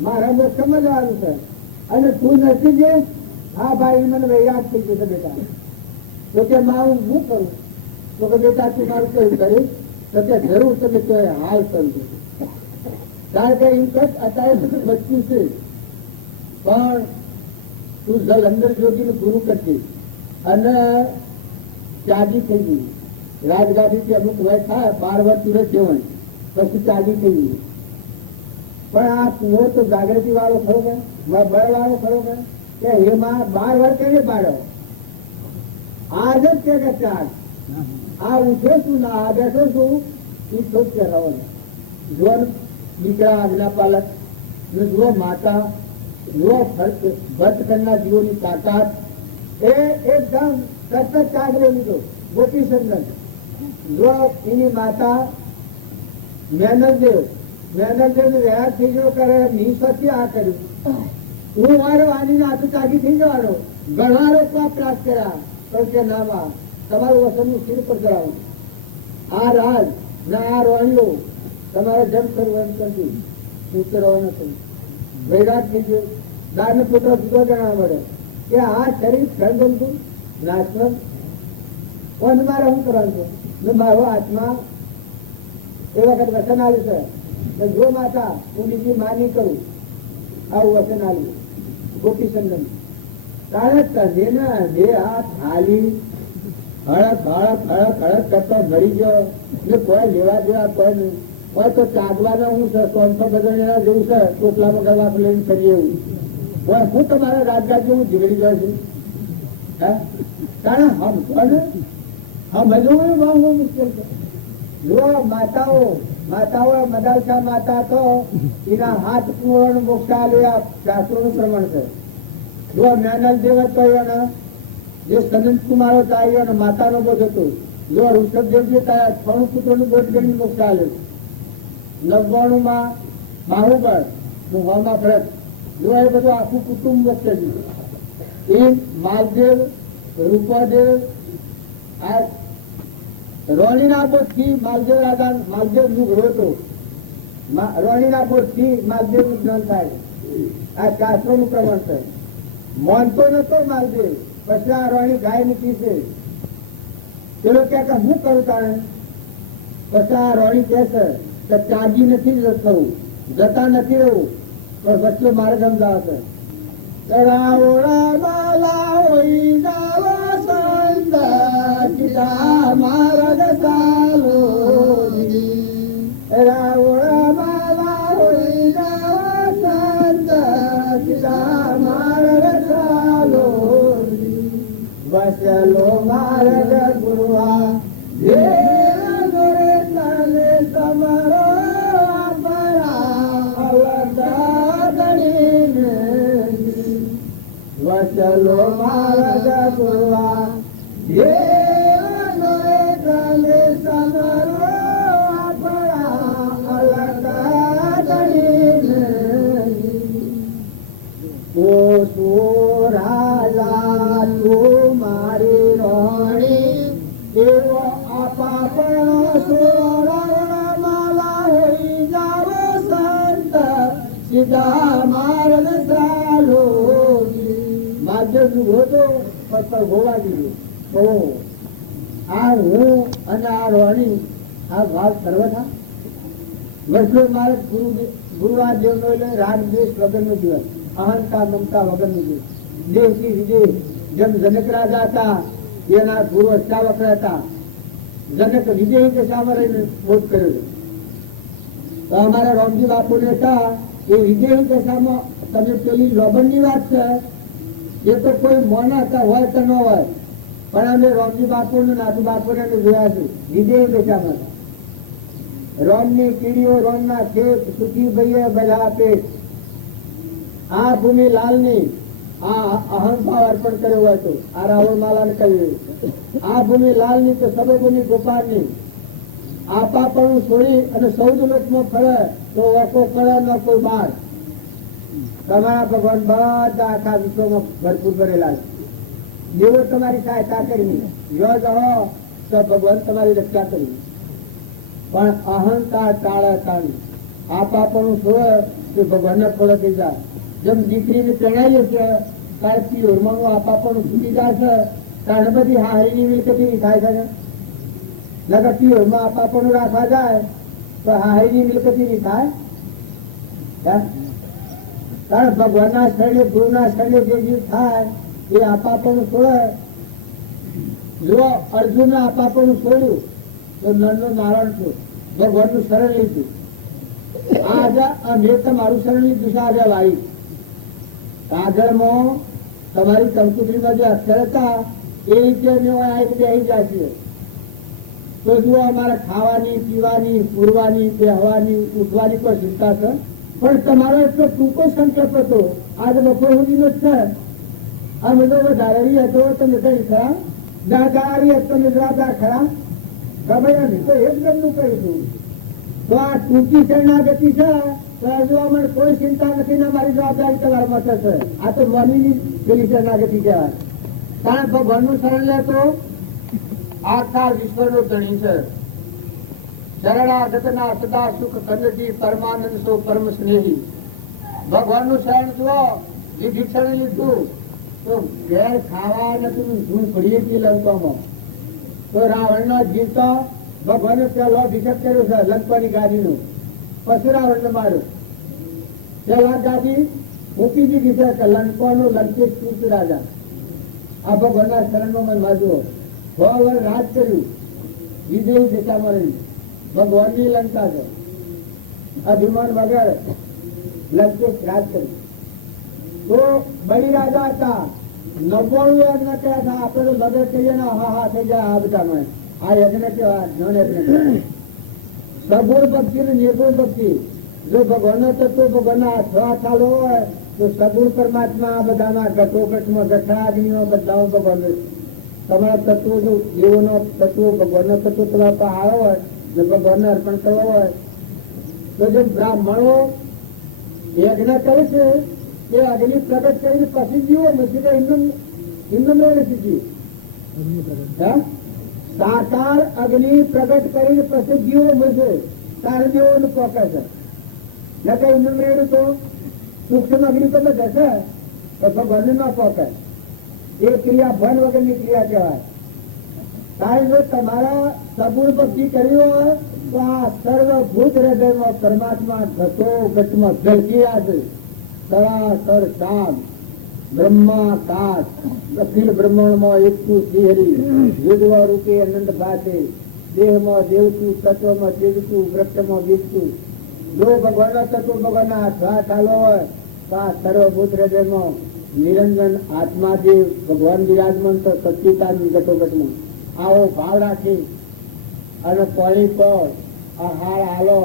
મારા મોક્ષમાં જવાનું છે અને તું નથી જે હા ભાઈ મને વૈરાગ થઈ ગયો છે બેટા. તો કે માં હું શું કરું? તો કે બેટા તું મારું કયું કરીશ? તો કે જરૂર તમે તો હાલ કરું છું. કારણ કે એમ કચ્છ અત્યારે બચ્યું છે પણ તું જલંધર જોગીનું ગુરુ કરજે. અને ત્યાગી થઈ ગઈ રાજગાડીથી અમુક વય થાય 12 વર્ષ સુરત જવાનું પછી ત્યાગી થઈ ગઈ. પણ આ કુંવર તો જાગૃતિ વાળો ખરો કે બળ વાળો ખરો કે એમાં 12 વર્ષ કેવી પાડો આજ જ કે ત્યાગ આ ઉઠે શું ના આ બેઠો શું એ તો જ કહેવાનું. જો દીકરા આજ્ઞા પાલક જુઓ માતા જુઓ ભટ્ટ કરનાર જીવોની તાકાત એ એકદમ તરત જ ત્યાગ લઈ લીધો. ગોપીચંદન જો એની માતા મહેનત દેવ વેરાગ થઈ ગયો કરે નિસ્વથી આ કર્યું હું મારો આની હાથ તાગી થઈ જવાનો. ઘણા લોકો પ્રાપ્ત કર્યા તો કે નામાં તમારું વસનનું સ્થિર પર કરાવું. આ રાજ ને આ રોહિલો તમારે જમ કરવું એમ કરતી ઉતરવાનું નથી. વૈરાગ થઈ ગયો. દાન પુત્ર જુદો જણા મળે કે આ શરીર ખરબંધુ નાશવંત કોણ મારે શું કરવાનું છે. મારો આત્મા એ વખત વસન આવ્યું છે. જો માતા હું બીજી માની કરું આવું વસન આવ્યું ગોપીચંદન. તારે તને ના જે આ થાલી હળક હળક હળક હળક કરતો મરી ગયો ને કોઈ લેવા દેવા કોઈ નહીં હોય તો ચાગવાના હું છે 300 બદલના જેવું છે ટોપલામાં કરવા લઈને ફરીએ એવું હોય. હું તમારા રાજગાજ હું જીવડી જાય છું. કારણ હમ કોને હમ હજુ બહુ મુશ્કેલ છે. જો માતાઓ મદાલસા માતા તો એના હાથ પૂર્ણ મોક્ષા લેવા શાસ્ત્રોનું પ્રમાણ છે. જો જ્ઞાનલ દેવત કહ્યો ને જે સનંત કુમારો તાર્યો ને માતાનો બોધ હતો. જો ઋષભદેવજી તાર્યા 6 પુત્રોનું બોધ કરીને મોક્ષા લે. 99 માં બાહુબળ હું હોમાં ફરક જો એ બધું આખું કુટુંબ મોક્ષ દીધું. એ માલદેવ રૂપાદેવ આ રોણીના બોધથી માલદેવ રાજા માલદેવ યુગ હતો. રોણીના બોધથી માલદેવ નું જ્ઞાન થાય. આ શાસ્ત્રોનું પ્રમાણ છે. માનતો નતો માલદેવ પછી આ રોણી ગાય મૂકી છે. પેલો કે હું કરું તારે પછી આ રોણી કે છે કે ત્યાગી નથી થવું જતા નથી રહેવું પણ વચ્ચે મારે સમજાવે છે. રાવણા માલા હોઈ જાવ સંત સીતા માર્ગ ચાલો. રાવણા માલા હોઈ જાવ સંત સીતા માર્ગ ચાલો. વસલો માર્ગ ગુરુવા તમારો વસલો માર્ગ ગુરુવા રાજા તું મારી રોણી એવો આપા પણ સોરણ માલા હોઈ જાવ સંત સીધા માર્ગ ચાલો. માધ્યમ હોતો પણ હોવા જોઈએ. આ હું અને આ રોણી આ ભાગ સર્વથા વર્ષો મારે ગુરુવાર દેવનો એટલે રાગ દેશ વગરનો દિવસ અહંતા મમતા વગરનો દિવસ. દેવથી વિદેશ જેમ જનક રાજા હતા એના ગુરુ અષ્ટાવક્ર હતા. જનક વિજય દશામાં રહીને બોધ કર્યો છે. તો અમારા રામજી બાપુને હતા એ વિજય દશામાં તમે પેલી લોબનની વાત છે એ તો કોઈ મોના હોય તો ન હોય પણ અમે રામજી બાપુ ને નાથુ બાપુને જોયા છે વિજય દશામાં. રોમની કીડીઓ રોમના ખેત સુખી ભાઈએ બધા પેટ. આ ભૂમિ લાલની આ અહંભાવ અર્પણ કર્યો હોય તો આ રાવણ માલાને કહ્યું. આ ભૂમિ લાલની તો સબે ભૂમિ ગોપાલની. આપા પણ છોડી અને 14 લોકમાં ફરે તો ઓકો કરે ન કોઈ બાર. તમારા ભગવાન બધા આખા વિશ્વમાં ભરપૂર ભરેલા છે. દેવો તમારી સહાયતા કરી જો જાઓ તો ભગવાન તમારી રક્ષા કરી. પણ અહંકાર ટાળે ટાળી આપા પણ છોડે તો ભગવાનને ફળે થઈ જાય. જેમ દીકરીને ચણાવીએ છે ત્યારે પિયોરમાંનું આપા પણ ભૂલી જાય છે ત્યારે બધી હારીની મિલકતી થાય છે. નકર પિયોરમાં આપા પણ રાખવા જાય તો હારીની મિલકતી થાય. કારણ ભગવાનના સ્થળે ગુરુના સ્થળે જે જીવ થાય એ આપા પણ છોડે. જો અર્જુન આપા પણ છોડ્યું તો નરનો નારાયણ છું ભગવાનનું શરણ લીધું. આજે મેં તમારું શરણ લીધું છે આજે વાળી કાગળમાં તમારી કંકુતરીમાં જે અક્ષર હતા એ રીતે બેસી જાય છે. તો જુઓ અમારે ખાવાની પીવાની પૂરવાની બેહવાની ઉઠવાની કોઈ ચિંતા છે પણ તમારો એટલો ટૂંકો સંકલ્પ હતો આજે બપોર સુધીનો જ છે. આ બધો વધારે હતો તમે કઈ ખરા દાદારી તમે જવાબદાર ખરા ખબર નથી તો એકદમ નું કહીશું. તો આ ટૂંકી શરણાગતિ છે તો જો મને કોઈ ચિંતા નથી ને મારી જવાબદારી તમારા માથે છે. આ તો મનની પેલી શરણાગતિ કહેવાય. કારણ ભગવાનનું શરણ લે તો આખા વિશ્વનો ધણી છે. શરણાગતના સદા સુખ કંદથી પરમાનંદ સો પરમ સ્નેહી. ભગવાનનું શરણ જુઓ, લીધી શરણ લીધું તો ઘેર ખાવા નથી ઝૂંપડી હતી લંકામાં. તો રાવણનો જીવતો ભગવાને પેલો અભિષેક કર્યો છે લંકાની ગાદીનું. પછી રાવણને માર્યો. પેલા ગાદી મૂકી દીધી છે કે લંકાનું લંકેશ પૂત રાજા. આ ભગવાનના શરણમાં મને માજવો ભગવાન રાજ કર્યું. વિદેશ દિશામાં રહી ભગવાનની લંકા છે. અભિમાન વગર લંકેશ રાજ કર્યું. તો બળી રાજા હતા. 99 યજ્ઞ કર્યા હતા. આપણે તો લગર કહીએ ને હા હા થઈ જાય આ બધામાં. આ યજ્ઞ કેવા જ્ઞાન યજ્ઞ. સગુણ ભક્તિ ને નિર્ગુણ ભક્તિ. જો ભગવાન તત્વ ભગવાનના અથવા ચાલુ હોય તો સગુણ પરમાત્મા આ બધામાં ઘટોઘટમાં ગઠા અગ્નિમાં બદલાવ ભગવાન. તમારા તત્વો જો દેવોનો તત્વો ભગવાનનો તત્વ તમારા પર આવ્યો હોય જો ભગવાનને અર્પણ કરવો હોય તો જે બ્રાહ્મણો યજ્ઞ કરે છે એ અગ્નિ પ્રગટ કરીને પછી જીવો નથી ઇન્દમ નથી જીવ. સાકાર અગ્નિ પ્રગટ કરીને પછી જીવો મળશે તારે જીવો પોકે છે. ન કઈ ઇન્દમ રેડું તો સૂક્ષ્મ અગ્નિ તો બધે છે તો ભગવાન ના પોકે. એ ક્રિયા ભન વગરની ક્રિયા કહેવાય. કારણ જો તમારા સગુણ ભક્તિ કરી હોય તો આ સર્વભૂત હૃદયમાં પરમાત્મા ઘટો ઘટમાં ઝળકી છે. સરાસર શામ બ્રહ્માકાશ અખિલ બ્રહ્માંડમાં એકતું શ્રીહરી વિધવા રૂપે અનંત ભાતે દેહમાં દેવતું તત્વમાં તેજતું વૃક્ષમાં બીજતું. જો ભગવાનના તત્વ ભગવાનના હાથ ચાલો હોય તો આ સર્વભૂત હૃદયમાં નિરંજન આત્માદેવ ભગવાન વિરાજમાન તો સચ્ચિદાનંદ ઘટોઘટમાં આવો ભાવ રાખી અને પાણી પર આ હાર હાલો.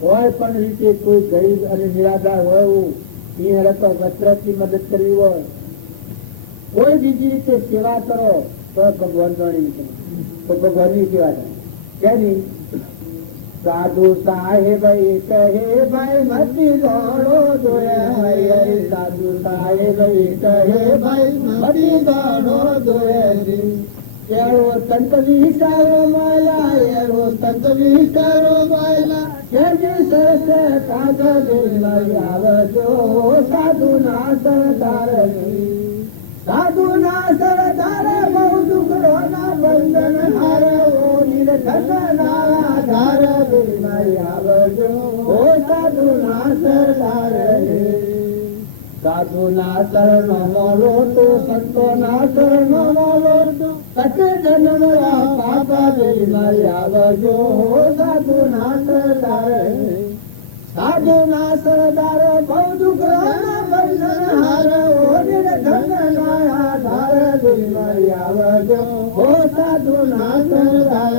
કોઈ પણ રીતે કોઈ ગરીબ અને નિરાધાર હોય એવું તો વસ્ત્રથી મદદ કરવી હોય કોઈ બીજી રીતે સેવા કરો તો ભગવાન જાણી કરો તો ભગવાનની સેવા થાય. કેની સાધુ સાહેબ કહે ભાઈ મતી દોડો જોયા. સાધુ સાહેબ કહે ભાઈ મતી દોડો જોયા. એવો સંત વિચારો માયા એવો સંત વિચારો માયા સરસ કાગળ આવજો સાધુ ના સરદાર. સાધુ ના સરદાર બહુ દુકડો ના બંધન હાર ઓ નિર્ધન ના આધાર આવજો ઓ સાધુ ના સરદાર. સાધુ ના શરણ મોલો તો સંતો ના શરણ મોલો તો સચે જન્મ પાપા મારી આવજો સાધુ ના સરદાર. સાધુ ના સરદાર બહુ દુઃખ બંધન હાર ઓ નિર્ધન ના આધાર મારી આવજો ઓ સાધુ ના સરદાર.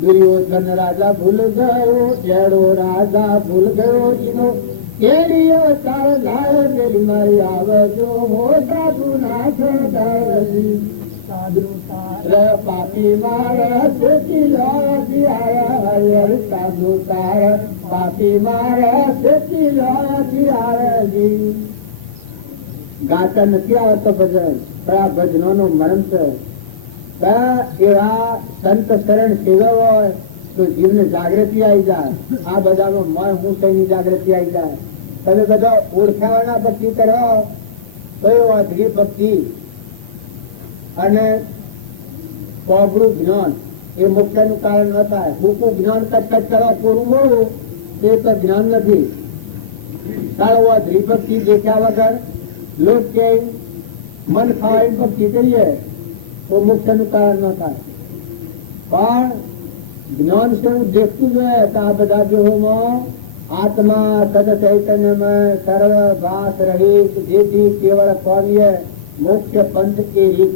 દુર્યોધન રાજા ભૂલ ગયો એડો રાજા ભૂલ ગયો એનો કેડીઓ તાર લાય મેરી મારી આવજો હો સાધુ ના સરદાર. પાપી મારા સેતી લોજી આયા સાધુ તાર પાપી મારા સેતી લોજી આયા. ગાતા નથી આવતો ભજન પણ આ ભજનો નું મરમ છે. એવા સંત શરણ સેવા હોય તો જીવને જાગૃતિ આવી જાય. આ બધામાં મન હું ની જાગૃતિ આવી જાય. તમે બધા ઓળખાવાના ભક્તિ કરો તો એ અધરી ભક્તિ અને કોબડું જ્ઞાન એ મુખ્ય નું કારણ ન થાય. ટૂંકું જ્ઞાન કટ કરવા પૂરું મળવું તે તો જ્ઞાન નથી. તારો અધરી ભક્તિ દેખ્યા વગર લોક કે મન ખાવાની ભક્તિ કરીએ તો મુખ્ય નું કારણ ન થાય. પણ જ્ઞાન સ્વરૂપ દેખતું જોઈએ તો આ બધા દેહોમાં આત્મા તદ ચૈતન્યમાં સર્વ ભાસ રહિત જેથી કેવળ પામીએ મુખ્ય પંથ એ રીત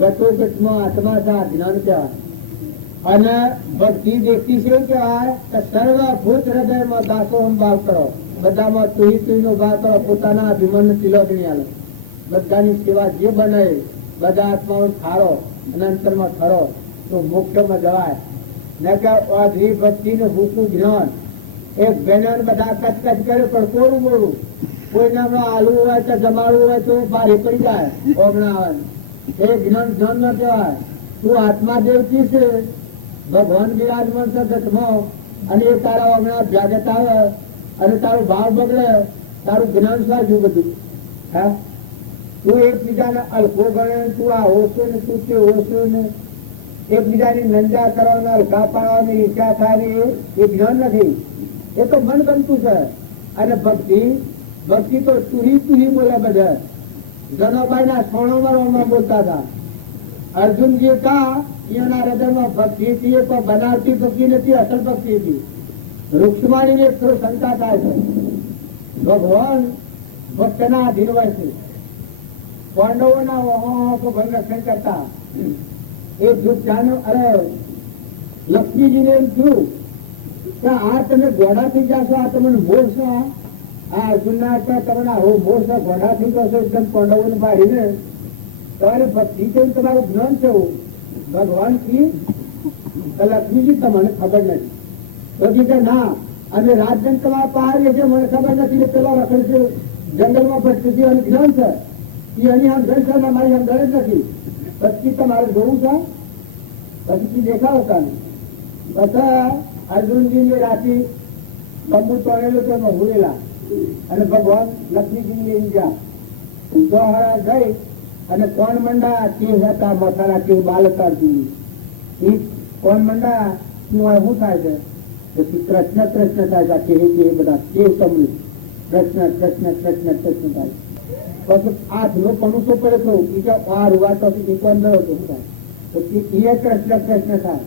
ગતોગતમાં આત્મા સા જ્ઞાન કહેવાય. અને ભક્તિ દેખતી શું કહેવાય કે સર્વભૂત હૃદયમાં દાસોહમ ભાવ કરો. બધામાં તુહી નો ભાવ કરો. પોતાના અભિમાન તિલોકણી આલો. બધાની સેવા જે બને બધા આત્માઓ ખારો અને અંતરમાં ખરો તો મોક્ષમાં જવાય. ન કે અધરી ભક્તિ ને ભૂખું જ્ઞાન એક બેનર બધા કચકચ કરે પણ કોરું બોલું કોઈને હમણાં હાલવું હોય તો જમાડવું હોય તો ભારે પડી જાય ઓગણાવન એ જ્ઞાન ધન ન કહેવાય. તું આત્મા દેવતી છે, ભગવાન બિરાજમાન છે ઘટમાં અને એ તારા ઓગણા જાગત આવે અને તારો ભાવ બગડે, તારું જ્ઞાન સાચું બધું. હા, તું એકબીજાને અલખો ગણે, તું આ હોશો ને તું તે હોશો ને એકબીજાની નંદા કરવાના હલકા પાડવાની ઈચ્છા થાય એ જ્ઞાન નથી, એ તો મન ગમતું છે. અને ભક્તિ ભક્તિ તો તુહી બોલે બધા. જનાબાઈ ના સોણોમાં બોલતા હતા. અર્જુનજી કા એના હૃદયમાં ભક્તિ હતી, એ પણ બનાવટી ભક્તિ નથી, અસલ ભક્તિ હતી. રૂક્ષ્માણીને એક થોડું શંકા થાય છે, ભગવાન ભક્તના અધીન હોય છે. પાંડવોના ભગવાન રક્ષણ કરતા એ જાણો. અરે લક્ષ્મીજીને એમ થયું કે આ તમે ઘોડા થઈ જશો, આ તમને મોરશો, આ અર્જુનના તમને આવો મોરશો ઘોડા થઈ જશો એકદમ પાંડવોને પાડીને, તમારી ભક્તિ છે તમારું જ્ઞાન છે ભગવાન થી લક્ષ્મીજી તમને ખબર નથી. તો કે ના અમે રાજજન તમારા પહાડીએ છે મને ખબર નથી કે પેલા રખડ છે જંગલમાં ભટકતી અને જ્ઞાન છે એ એની આમ જણ છે મારી આમ જણ જ નથી. પછી તમારે જોવું છે પછી દેખાડો તમે. પછી અર્જુનજી રાત્રિ તંબુ તોડેલું તો એમાં હુરેલા અને ભગવાન લક્ષ્મીજી લઈને ગયા. દોહરા ગઈ અને કોણ મંડા કે હતા મથારા કે બાલકાજી એ કોણ મંડા શું થાય છે પછી કૃષ્ણ કૃષ્ણ થાય છે કે બધા કે તમલું કૃષ્ણ કૃષ્ણ કૃષ્ણ કૃષ્ણ થાય. પછી હાથનો પણું તો પડે તો બીજા આ રૂવા તો એક અંદર હતો શું થાય પછી એ કૃષ્ણ કૃષ્ણ થાય.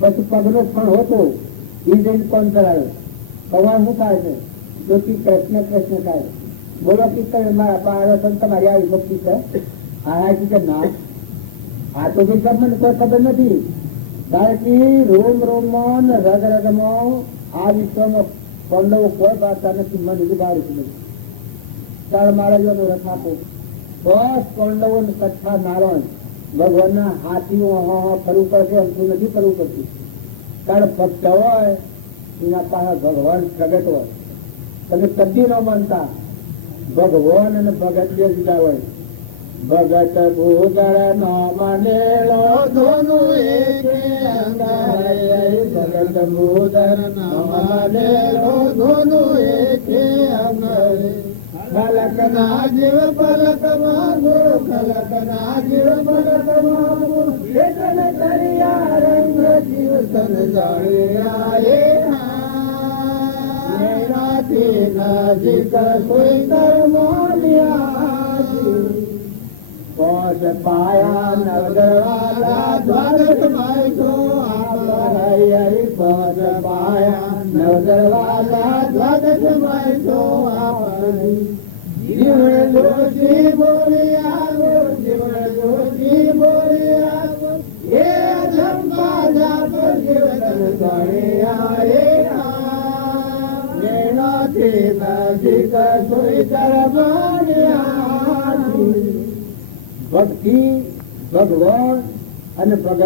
પછી પગનો પણ હતો એ જઈને કોણ કરાયો ભગવાન શું થાય છે તો કૃષ્ણ કૃષ્ણ થાય. બોલો કે મારા પાડો તમારી આવી ભક્તિ છે. આ કે ના આ તો કઈ મને કોઈ ખબર નથી. કારણ રોમ રોમમાં રગ રગમાં આ વિશ્વમાં પાંડવો કોઈ પાડતા નથી. મને ઉગાડી છે તાર મારા જેવો રથ આપો બસ. પાંડવો ને કચ્છા નારાયણ ભગવાન ના હાથીઓ કરવું પડશે એમતું નથી કરવું પડતું. કારણ ભક્ત હોય એના પાસે ભગવાન પ્રગટ હોય. તમે કદી ન માનતા ભગવાન અને ભગત બે જુદા હોય. ભગત ભૂગર નો મનેલો ધોનું એકે અંગારે, ભગત ભૂગર નો મનેલો ધોનું એકે અંગારે. ખલક ના જીવ પલક માંગો, ખલક ના જીવ પલક માંગો, એકલ કરિયા રંગ જીવ તન જાણ્યા એનાથી નજીક કોઈ કર્મોલિયા. પોષ પાયા નવદરવાલા દ્વારક માય તો હરિ પોષ પાયા નવદરવાલા દ્વારક માય તો જીવન જોશી બોલિયા, જીવન જોશી બોલિયા એ જંપા જાપ જીવન ગણ્યા એનાથી નજીક કોઈ કર્મોલિયા. ભક્તિ ભગવાન અને ભગત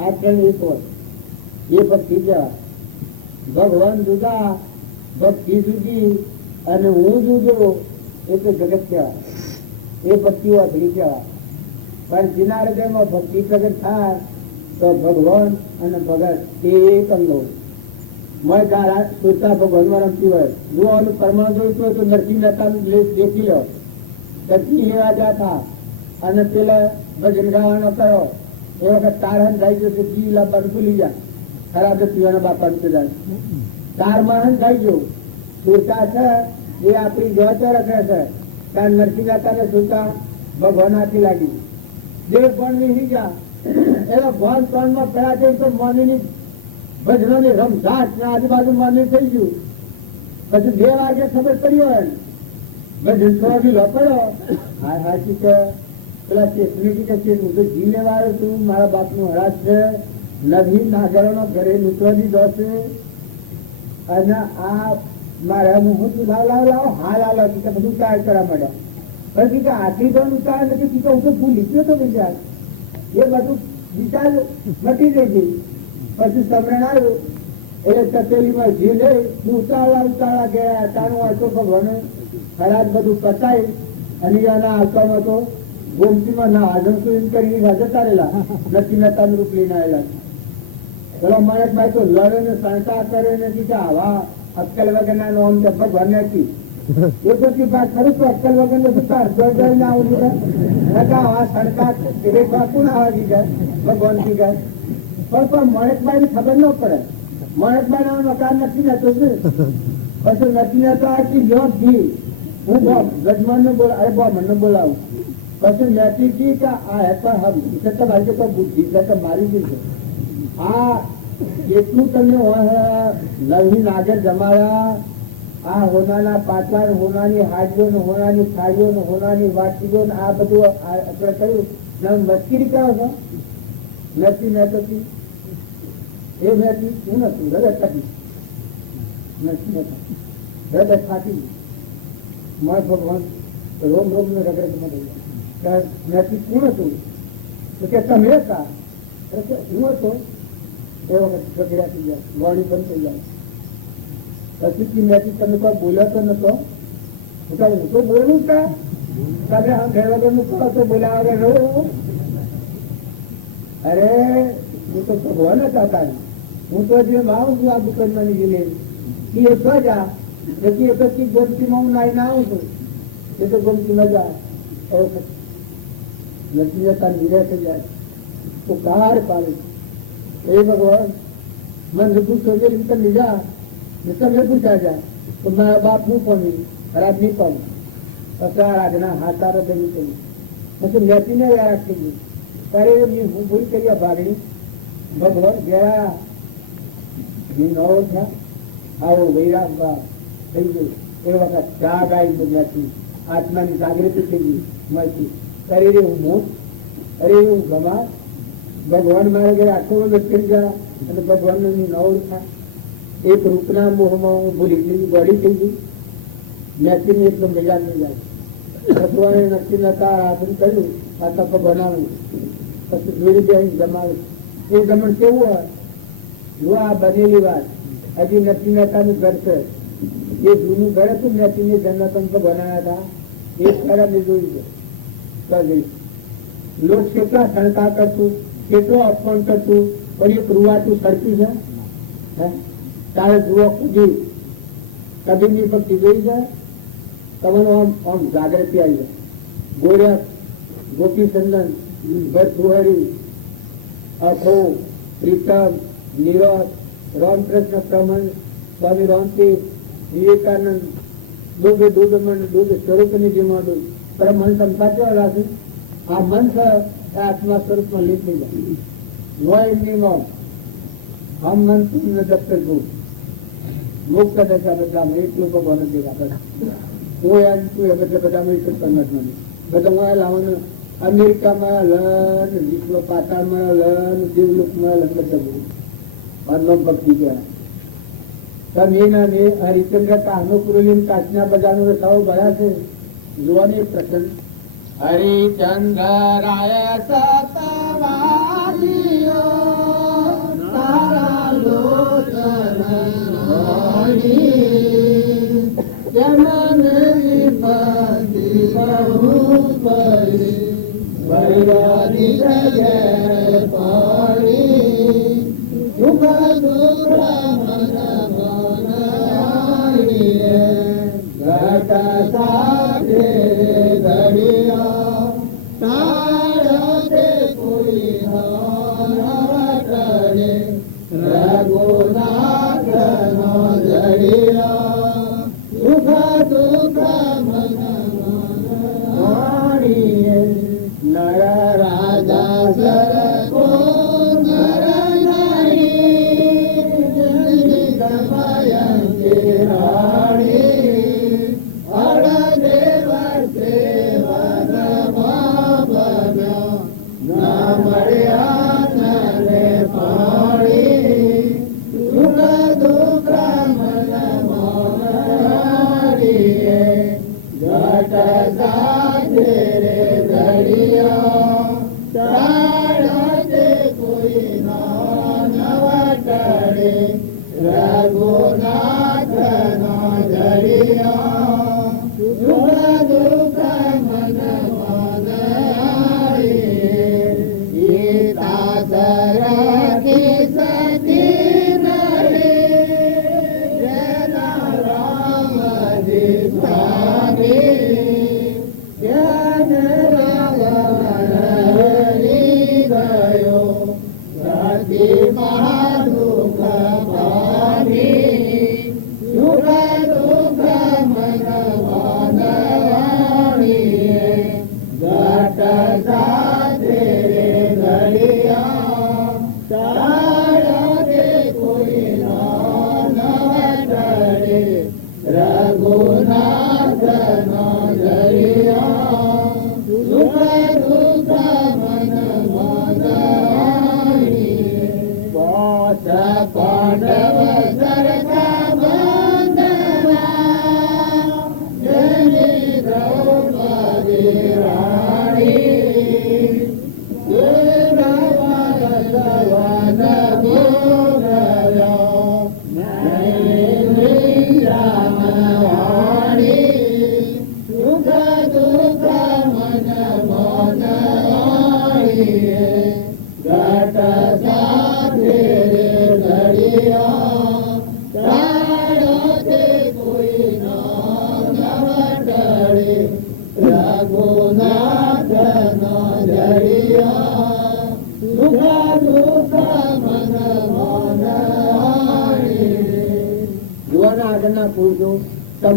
આ ત્રણ એક હોય એ ભક્તિ કહેવાય. ભગવાન જુદા ભક્તિ જુદી અને હું જુદો એ તો જગત કહેવાય. એ ભક્તિઓ અઘરી કહેવાય. પણ જેના હૃદયમાં ભક્તિ પ્રગટ થાય તો ભગવાન અને ભગત એ એક અંગો મળે. સુરતા ભગવાનમાં રમતી હોય જોવાનું પરમાણુ જોઈતું હોય તો નરસિંહ મહેતા દેખી લો દર્શી લેવા જતા અને પેલા ભજન ગાવાનો કરો એ વખત તારહન થઈ ગયો કે જીવ લાવવાનું ભૂલી જાય. ખરાબ પીવાના બાપા જાય તાર માહન થઈ ગયું. સુરતા છે એ આપણી જવાતો રખે છે. કારણ નરસિંહ મહેતાને સુરતા ભગવાન હાથી લાગી દેવ કોણ ની ગયા એનો ભગવાન ત્રણમાં પેલા જઈ તો મોની ભજનોની રમઝાટ આજુબાજુ મોની થઈ ગયું. પછી 2 વાગે ખબર પડી હોય ભજન તો ઢીલો પડ્યો. હા સાચી છે પેલા ચેતની કે છે હું તો જી લેવા આવ્યો છું, મારા બાપ નું હરાશ છે નથી નાગરનો ઘરે લૂંટવા દીધો છે અને આ મારે હું લાવ લાવ લાવ હાલ હાલ બધું ટાયર કરવા માંડ્યા. પછી કે આટલી તો ઉતાર નથી હું તો ભૂલી ગયો તો વિચાર એ બધું વિચાર મટી ગઈ ગઈ. પછી સમરણ આવ્યું એટલે તપેલીમાં ઘી લઈ ઉતાળા ઉતાળા ગયા. તારું હતો ભગવાને ખરાબ બધું પતાય અને આના આવતામાં તો ગોમતીમાં ના હાજર એમ કરી જતા રહેલા. નથી નતા રૂપ લઈને આવેલા. પેલો મહેશભાઈ તો લડે ને સંતા કરે નથી કે આવા અક્કલ વગરના નો ભગવાન નથી. એ પછી વાત ખરું તો અક્કલ વગર ને આવા સણકા કોણ આવા દીધા ભગવાન થી ગાય. પણ મહેશભાઈ ને ખબર ન પડે. મહેશભાઈ ના મકાન નથી નતો પછી નથી નતો આખી જોત ઘી હું ગજમાન ને બોલા અરે બ્રાહ્મણ ને બોલાવું પછી નથી કી કે આ હે પણ હમ ભાઈ તો બુદ્ધિ તો મારી દીધું. આ એટલું તમને નવી નાગર જમાડા. આ હોનાના પાટલા હોનાની હાડીઓ ને હોનાની થાળીઓ ને હોનાની વાટકીઓ ને આ બધું આપણે કહ્યું મસ્કરી કરો છો. નથી મેં તો એ મેથી શું નતું હૃદય કાઢી નથી હૃદય ખાતી મત ભગવાન રોમ રોમ ને રગડ મેથી શું હતું તો કે તમે હતા હું હતો એ વખત ગગડા થઈ જાય વાણી બંધ થઈ જાય. પછી મેથી તમે કોઈ બોલાતો નતો હું તો બોલું તા તમે આમ ઘર વગર નું કરો તો બોલ્યા વગર રહો. અરે હું તો ભગવાન હતા તારી હું તો જે આવું છું આ દુકાનમાં લીધે એ તો જા પછી પછી ગોમતીમાં હું નાઈને આવું છું એ તો ગોમતીમાં જા નથી જતા વિરહ થઈ જાય તો કાર પાડે એ ભગવાન મને પૂછો જે રીતે લીધા તમે પૂછા જાય તો મારા બાપ હું પણ ખરાબ નહીં પણ પછી આજના હાથાર બની કરી પછી મેથીને યાદ થઈ ગયું ત્યારે હું ભૂલ કરી ભાગણી ભગવાન ગયા નવો થયા આવો વૈરાગ થઈ ગયું. એ વખત જાગ આવી દુનિયાથી આત્માની જાગૃતિ થઈ ગઈ મળતી. અરે હું મોટ અરે હું ગમા ભગવાન મારા ઘરે આખો વખત કરી ગયા અને ભગવાન નવો થયા. એક રૂપના મોહમાં હું ભૂલી ગઈ ગળી થઈ ગઈ. મેથીની એકદમ મજા નહીં જાય. ભગવાને નક્કી નતા આરાધન કર્યું આ તપ બનાવ્યું પછી જોડી જાય જમાવે. એ જમણ કેવું હોય જો આ બનેલી વાત હજી નક્કી નતાનું ઘર છે. એ જૂનું ઘર હતું નક્કી જન્નતમ તો બનાવ્યા હતા એ ખરાબ જોઈ છે. લોક કેટલા શણકા કરતું કેટલો અપમાન કરતું પણ એક રૂવાતું સડકી છે. તારે જુઓ કદી કદીની ભક્તિ જોઈ જાય તમારો આમ આમ જાગૃતિ આવી જાય. ગોરખ ગોપીચંદન ભરતુહરી અખો પ્રીતમ નીરજ રામકૃષ્ણ પ્રમણ સ્વામી રામતીર્થ વિવેકાનંદ દુઃખ દુઃખમન દુઃખ સ્વરૂપની જીમાડું પરમહંસ સાચવા રાખે. આ મન છે આત્મા સ્વરૂપમાં લીન થઈ જાય. નો એમની મોત હમ મન તુમને દફતર ગુણ મુક્ત દશા બધામાં એટલું ભગવાન દેખા. હું યાદ છું એ બધામાં એક જ પરમાત્મા બધા હું લાવવાનું અમેરિકામાં લન વિશ્વ પાતાળમાં લન દેવલોકમાં લન બધા અન્નમ ભક્તિ કહેવાય. તમે ના મેં હરિચંદ્ર કાહનુકુરલીન કાચના બજારનો રસાઓ ભર્યા છે જોવાની એક પ્રસંગ. હરિચંદ્ર રાય સતવાદીઓ તારા લોચન જમન વિપતિ બહુ પરી વૈરાદી જય પાણી સુખ દુઃખ મન મનાઈએ ઘટ સાથે દરિયા તારતે કોઈ કરે રઘુનાથ નો જડિયા સુખ દુઃખ મન મનાઈએ નર રાજા સરકો નર નારી દમયંતી રાણી અડદેવ સેવન ભાવના ના મળ્યા નરે પાણી સુખ દુઃખ મન મારીએ ઘટ સાથે રે દરિયા તાળતે કોઈ નવ કરે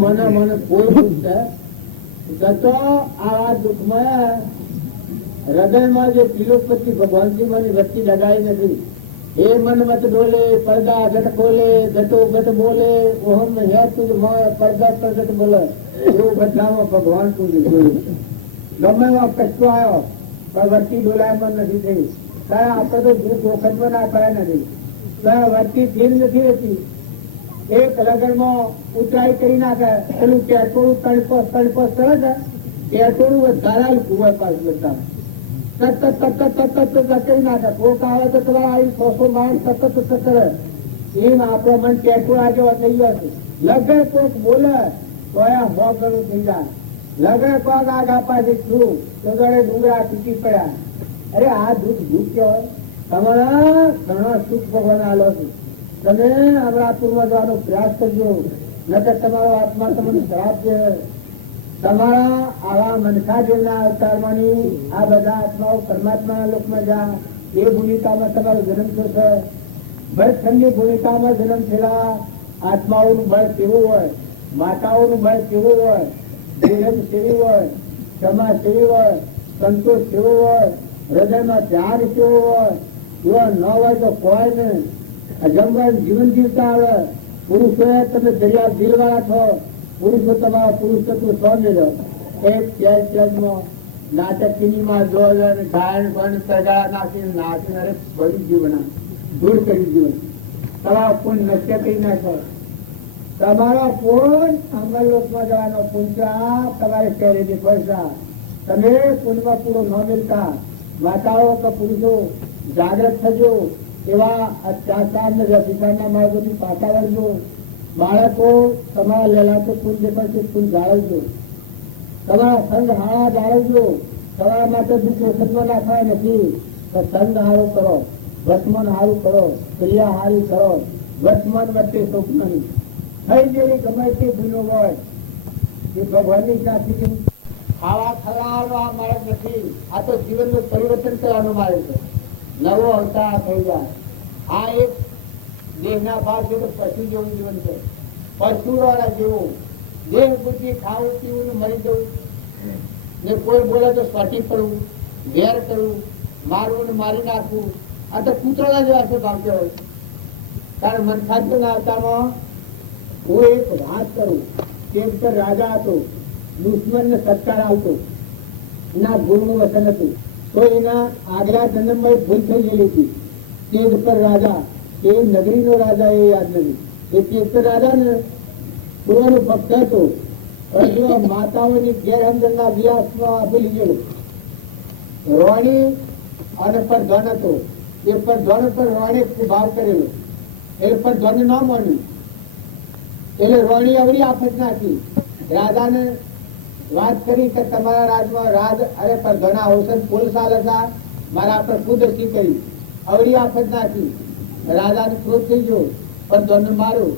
મને મને કોઈ પૂછે જતો આ દુઃખમાં હૃદયમાં જે તિલોપતિ ભગવાનજી મને વચ્ચે લગાઈ નથી એ મન મત ડોલે પડદા ઘટ ખોલે ઘટો ઘટ બોલે ઓહમ હે તુજ પડદા પ્રગટ બોલે એવું બધામાં ભગવાન તું જોયું ગમે એવો કચ્છો આવ્યો પણ વચ્ચે ડોલાયમાન નથી થઈ તારા આપણે તો દુઃખ વખતમાં ના કરાય નથી તારા વચ્ચે ધીર નથી રહેતી એક લગનમાં ઉતરાઈ કરી નાખે પેલું ટેટોળું તળપસ કરે છે ટેટોળું વધારાય કુવા પાસ બધા કરી નાખે કોક આવે તો તમારે આવી 100 માણસ સતત કરે એમ આપણો મન ટેટોળા જેવા થઈ ગયો છે લગે કોક બોલે તો એ 100 ગણું થઈ જાય લગે કોક આગા પાછી છું તો ગળે ડુંગરા તૂટી પડ્યા અરે આ દુઃખ કહેવાય તમારા ઘણા સુખ ભગવાન આલો છે તમે અમરાપુરમાં જવાનો પ્રયાસ કરજો નકર તમારો આત્મા તમને શ્રાપ છે તમારા આવા મનખાદેવના અવતારમાંની આ બધા આત્માઓ પરમાત્માના લોકમાં જા એ ભૂમિકામાં તમારો જન્મ થશે ભરતખંડની ભૂમિકામાં જન્મ થયેલા આત્માઓનું બળ કેવું હોય માતાઓનું બળ કેવું હોય ધીરજ કેવી હોય ક્ષમા કેવી હોય સંતોષ કેવો હોય હૃદયમાં ત્યાગ કેવો હોય એવા ન હોય તો કોઈ ને અજંગલ જીવન જીવતા આવે પુરુષો તમે દરિયા દિલ વાળા છો પુરુષો તમારા પુરુષ તત્વ સ્વ મેળો એક નાટકીનીમાં જોર ગાયન પણ તગાળા નાખીને નાખીને અરે બળી જીવન દૂર કરી જીવન તમારો પૂન નશ્ય કરી નાખો તમારો પૂન અમરલોકમાં જવાનો પૂંચા તમારે શહેરી પૈસા તમે પૂનમાં પૂરો ન મિલતા માતાઓ કે પુરુષો જાગ્રત થજો એવા અત્યાચાર ને વ્યભિચારના માર્ગોથી પાછા વળજો બાળકો તમારા લેલાતો પૂન દેખાશે પૂન જાળવજો તમારા સંઘ હાળા જાળવજો તમારા માટે દુઃખ વખતમાં નાખવાય નથી તો સંઘ હારું કરો વર્તમાન હારું કરો ક્રિયા હારી કરો વર્તમાન વચ્ચે સુખ નહીં થઈ ગયેલી ગમે તે ભૂલો હોય એ ભગવાનની સાથે ખાવા ખરાનો આ માર્ગ નથી આ તો જીવનનું પરિવર્તન કરવાનો માર્ગ છે નવો અવતાર થઈ જાય આ એક દેહના ભાગ છે તો પશુ જેવું જીવન છે પશુ વાળા જેવું દેહ બુદ્ધિ ખાવું પીવું ને મરી જવું ને કોઈ બોલે તો સ્વાટી પડવું ઘેર કરવું મારવું ને મારી નાખવું આ તો કૂતરાના જેવા છે ભાગ્ય હોય કારણ મનખાદ્યના અવતારમાં હું એક વાત કરું કે પર રાજા હતો દુશ્મન ને સત્કાર આવતો એના ગુણનું વચન હતું તો એના આગલા જન્મમાં ભૂલ થઈ ગયેલી હતી તેજ પર રાજા એ નગરીનો રાજા એ યાદ નથી એ તેજ પર રાજા ને પૂર્વનો ભક્ત હતો પરંતુ માતાઓની ગેરહમજણના વિલાસમાં ભૂલી ગયેલો રોણી અને પર ધન હતો એ પર ધન પર રોણી ભાવ કરેલો એ પર ધન ન માન્યું એટલે રોણી અવળી આફત નાખી રાજાને વાત કરી કે તમારા રાજમાં રાજ અરે પર ઘણા ઔષધ ફૂલ સાલ હતા મારા પર કુદરતી કરી અવળી આફત નાખી, રાજાને ક્રોધ થઈ ગયો, પણ ધન માર્યો.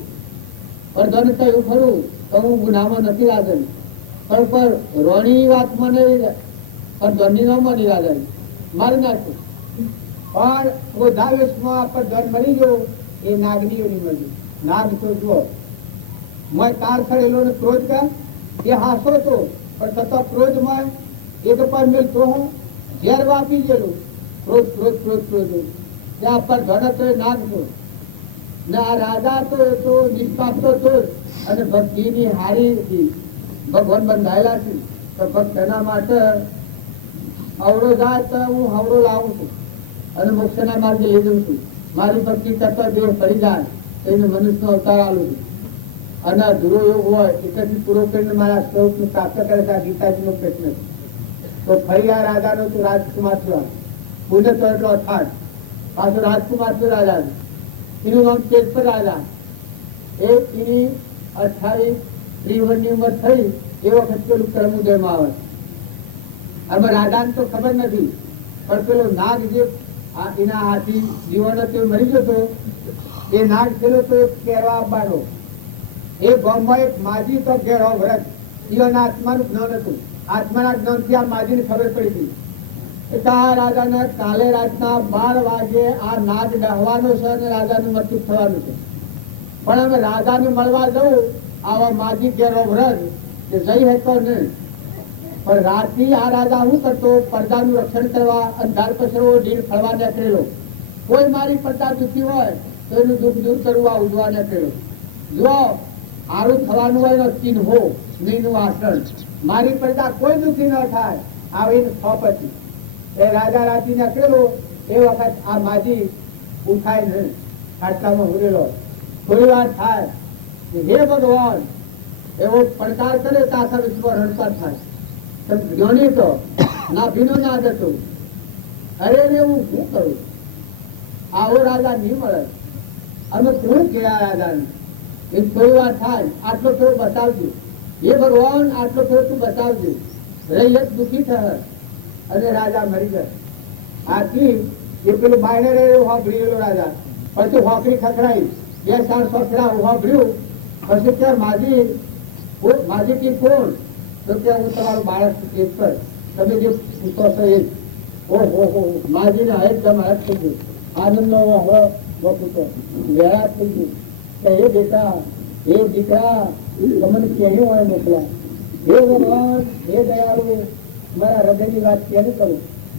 પણ ધન કહ્યું ખરું તો હું ગુનામાં નથી લાગેલ, પણ રોણી વાત મને પણ ધનની ન મળી લાગેલ, મારી નાખ્યું. પણ ક્રોધાવેશમાં પર ધન મળી ગયો, એ નાગની નહીં મળ્યું. નાગ તો જુઓ મેં કાર ચડેલો ને ક્રોધ કા એ હાસો હતો, પણ છતાં ક્રોધમાં એક પર મેલતો હું ઝેર વાપી ગયેલું. ક્રોધ ક્રોધ ક્રોધ ક્રોધ ત્યાં પર ધન હતો એ નાગ હતો ને આ રાજા તો એ તો નિષ્પાપ હતો અને ભક્તિની હારી હતી, ભગવાન બંધાયેલા છે. તો ભક્ત એના માટે અવળો જાય તો હું હવળો લાવું છું અને મોક્ષના માર્ગે લઈ જઉં છું. મારી ભક્તિ કરતા દેહ ફરી જાય તો એને મનુષ્યનો અવતાર આલું છું. અને અધૂરો યોગ હોય એટલે પૂરો કરીને મારા સ્વરૂપને પ્રાપ્ત કરે છે. આ ગીતાજીનો પ્રશ્ન છે. તો ફરી આ રાજાનો તું રાજકુમાર થયો, પુણ્ય તો એટલો અર્થાત પાછો રાજકુમાર થયો રાજા. એનું નામ તેજ પર રાજા. એ એની 28-30 વર્ષની ઉંમર થઈ એ વખત પેલું કર્મોદયમાં આવે. આમાં રાજાને તો ખબર નથી, પણ પેલો નાગ જે એના હાથી જીવન હતો મરી જતો, એ નાગ પેલો તો કહેવા આવવાનો. એ ગામમાં એક માજી તો ઘેરો વ્રત, એના આત્માનું જ્ઞાન હતું. આત્માના જ્ઞાનથી આ માજીને ખબર પડી હતી. એટલે આ રાજાને કાલે રાતના 12 વાગે આ નાગ ડહવાનો છે અને રાજાનું મૃત્યુ થવાનું છે. પણ અમે રાજાને મળવા જવું, આવા માજી ઘેરો વ્રત કે જઈ હતો નહીં. પણ રાતથી આ રાજા શું કરતો, પડદાનું રક્ષણ કરવા અંધાર પસરવો ઢીર ફરવા નીકળેલો. કોઈ મારી પડદા દુખી હોય તો એનું દુઃખ દૂર કરવા ઉજવા નીકળેલો. જો આરું થવાનું હોય તો ચિહ્નો સ્નેહનું આસન, મારી પડદા કોઈ દુઃખી ન થાય આવીને થોપ હતી. એ રાજા રાતી નીકળેલો એ વખત આ માજી ઉઠાય નહીં, ખાટલામાં ઉરેલો. થોડી વાર થાય હે ભગવાન એવો પડકાર કરે તો આખા વિશ્વ રણપાટ થાય. જ્ઞાની તો ના ભીનો ના જતો. અરે રે હું શું કરું, આવો રાજા નહીં મળે. અમે શું કહેવા રાજાને? એ થોડી વાર થાય આટલો થોડો બતાવજો, હે ભગવાન આટલો થોડો તું બતાવજો. રહી દુઃખી થશે અને રાજા મરી જાય. આથી એ પેલું બાયને રહ્યો હોભળેલો રાજા. પછી હોકરી ખખડાઈ, 2-4 સોસડા હોભળ્યું. પછી ત્યાં માજી કી કોણ? તો ત્યાં હું તમારું બાળક એક પર તમે જે પૂછો છો એ. ઓહો માજીને એકદમ હરખ થઈ ગયું, આનંદનો પૂછો વેળા થઈ ગયું કે હે બેટા, હે દીકરા, તમને ક્યાંય હોય મોકલા. હે ભગવાન, હે દયાળુ, મારા હૃદયની વાત કેમ કરું?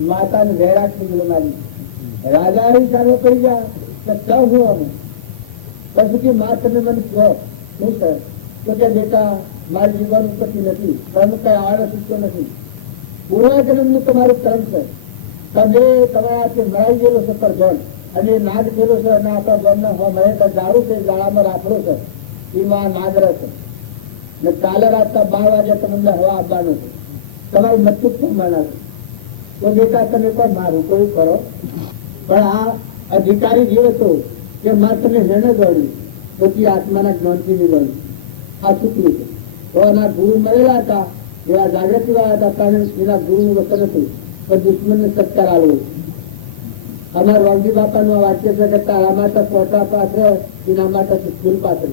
માતાને વેળા થઈ ગયો મારી. રાજા ચાલો કરી ગયા તો હું અમે પછી કે મા તમે મને કહો શું સર? તો કે બેટા મારી જીવન ઉપરથી નથી, કર્મ કઈ આળસ ઉઠતો નથી. પૂર્વજન્મનું તમારું કર્મ છે. તમે તમારા મરાઈ ગયેલો છે પરજણ અને નાગ થયેલો છે અને આપણા ગામના મહેતા જાડું છે, જાળામાં રાખડો છે, એમાં નાગર છે. ને કાલે રાતના 12 વાગ્યા તમને હવા આપવાનું છે. તમારું મૃત્યુ પ્રમાણ છે. તો બેટા તમે પણ મારું કોઈ કરો. પણ આ અધિકારી જેવો હતો કે માત્ર તમે હેને ગણ્યું તો તે આત્માના જ્ઞાનથી નહીં ગણ્યું. આ ચૂકલું છે. તો એના ગુરુ મળેલા હતા, એવા જાગૃતિ વાળા હતા, કારણ એના ગુરુનું વચન હતું પણ દુશ્મનને સત્કાર આલવો. અમારા વાલજી બાપાનું વાક્ય છે કે તારા માટે પોતા પાત્ર, એના માટે ફૂલ પાત્ર.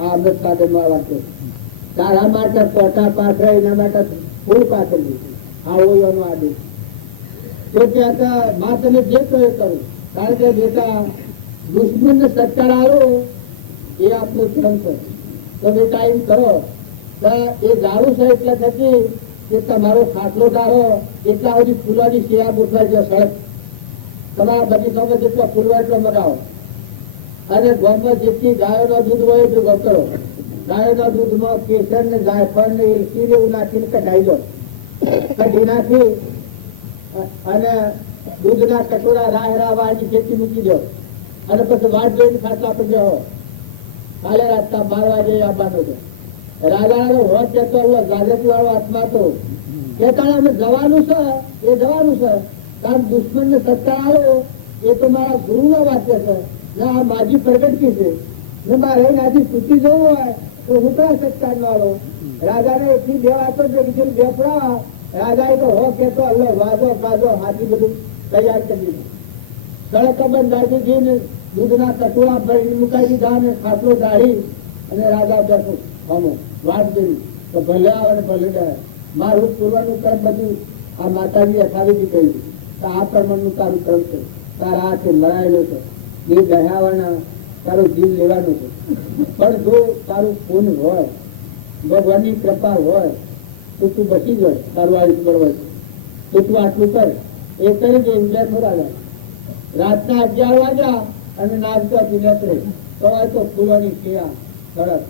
આ અમૃત સાધનનું આ વાક્ય. તારા માટે પોતા પાત્ર, એના માટે ફૂલ પાત્ર. આવો એનો આદેશ. તો ત્યાં માં તમે જે કહે કરું, કારણ કે બેટા દુશ્મનને સત્કાર આલો એ આપણો ધર્મ છે. તો બેટા એમ કરો એ ગાળું છે એટલે થતી કે તમારો ખાટલો ડાળો એટલા સુધી ફૂલોની શિયા ગોઠવાઈ ગયો સડક. તમારા બગીચામાં જેટલા ફૂલ હોય એટલો મગાવો. અને ગામમાં જેટલી ગાયોનો દૂધ હોય એટલું ગમ કરો. ગાયોના દૂધમાં કેસર ને જાયફળ ને એલચી ને એવું નાખીને કઢાઈ દો. કઢી નાખી અને દૂધના કટોરા રાહરા વાળની ખેતી મૂકી દો અને પછી વાટ જોઈને ખાટલા પર જાઓ. કાલે રાતના 12 વાગે આવવાનું છે. રાજાનો હોત જતો જાગૃતિ વાળો આત્મા તો કેતા અમે જવાનું છે, એ જવાનું છે. કારણ દુશ્મનને સત્તા આવ્યો એ તો મારા ગુરુના વાક્ય છે ને આ માજી પ્રગટકી છે ને મારે નાજી તૂટી જવું હોય તો હું કયા સત્તા વાળો? રાજાને એટલી 2 વાતો કીધું બેફડા. રાજાએ તો હો કેતો વાજો કાજો હાથી બધું તૈયાર કરી દીધું. સડક બંધ રાખી દીધી, દૂધના કટોરા ભરી મુકાઈ દીધા અને ખાટલો ડાળી અને રાજા બેઠો આમો વાત કરી તો ભલે આવે ને ભલે જાય. મારું પૂર્વનું કર્મ બધું આ માતાજી અઠાવીથી કહ્યું તો આ પ્રમાણનું તારું કર્મ છે. તારા હાથે મરાયેલો છે, એ દયાવાના તારો જીવ લેવાનો છે. પણ જો તારું પૂન હોય, ભગવાનની કૃપા હોય તો તું બચી ગયો. તારું આયુષ બળવાય તો તું આટલું કર. એ કરી દે બેઠો રાજા. રાતના 11 વાગ્યા અને નાચતા નીકળે તો ફૂલોની કેળા સરસ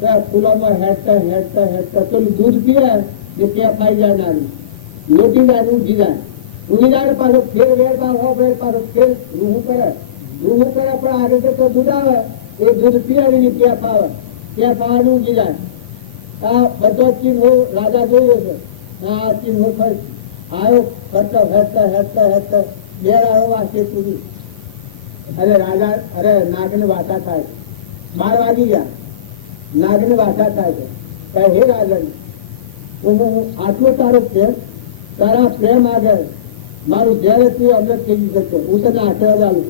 ત્યાં ફૂલોમાં હેડતા હેડતા હેડતા પેલું દૂધ પીએ જે ત્યાં ખાઈ જાય નાની લોટી જાય ઊંઘી જાય. ઊંઘી જાય પાછો ફેર વેરતા હો ફેર પાછો ફેર રૂહું કરે પણ આગળ તો દૂધ આવે એ દૂધ પીએ ત્યાં પાવે ત્યાં પાવાનું ઊંઘી જાય. આ બધો ચિહ્નો રાજા જોયો છે. આ ચિહ્નો ખર્ચ આવ્યો ફરતા હેડતા હેડતા હેડતા બેર આવ્યો વાસે સુધી. અરે રાજા અરે નાગને વાસા થાય. 12 વાગી ગયા. નાગને વાસા થાય છે. કહે હે રાજન, હું આટલો તારો પ્રેમ, તારા પ્રેમ આગળ મારું જયારે તું અમને કહી શકતો. હું તને આશીર્વાદ આલું.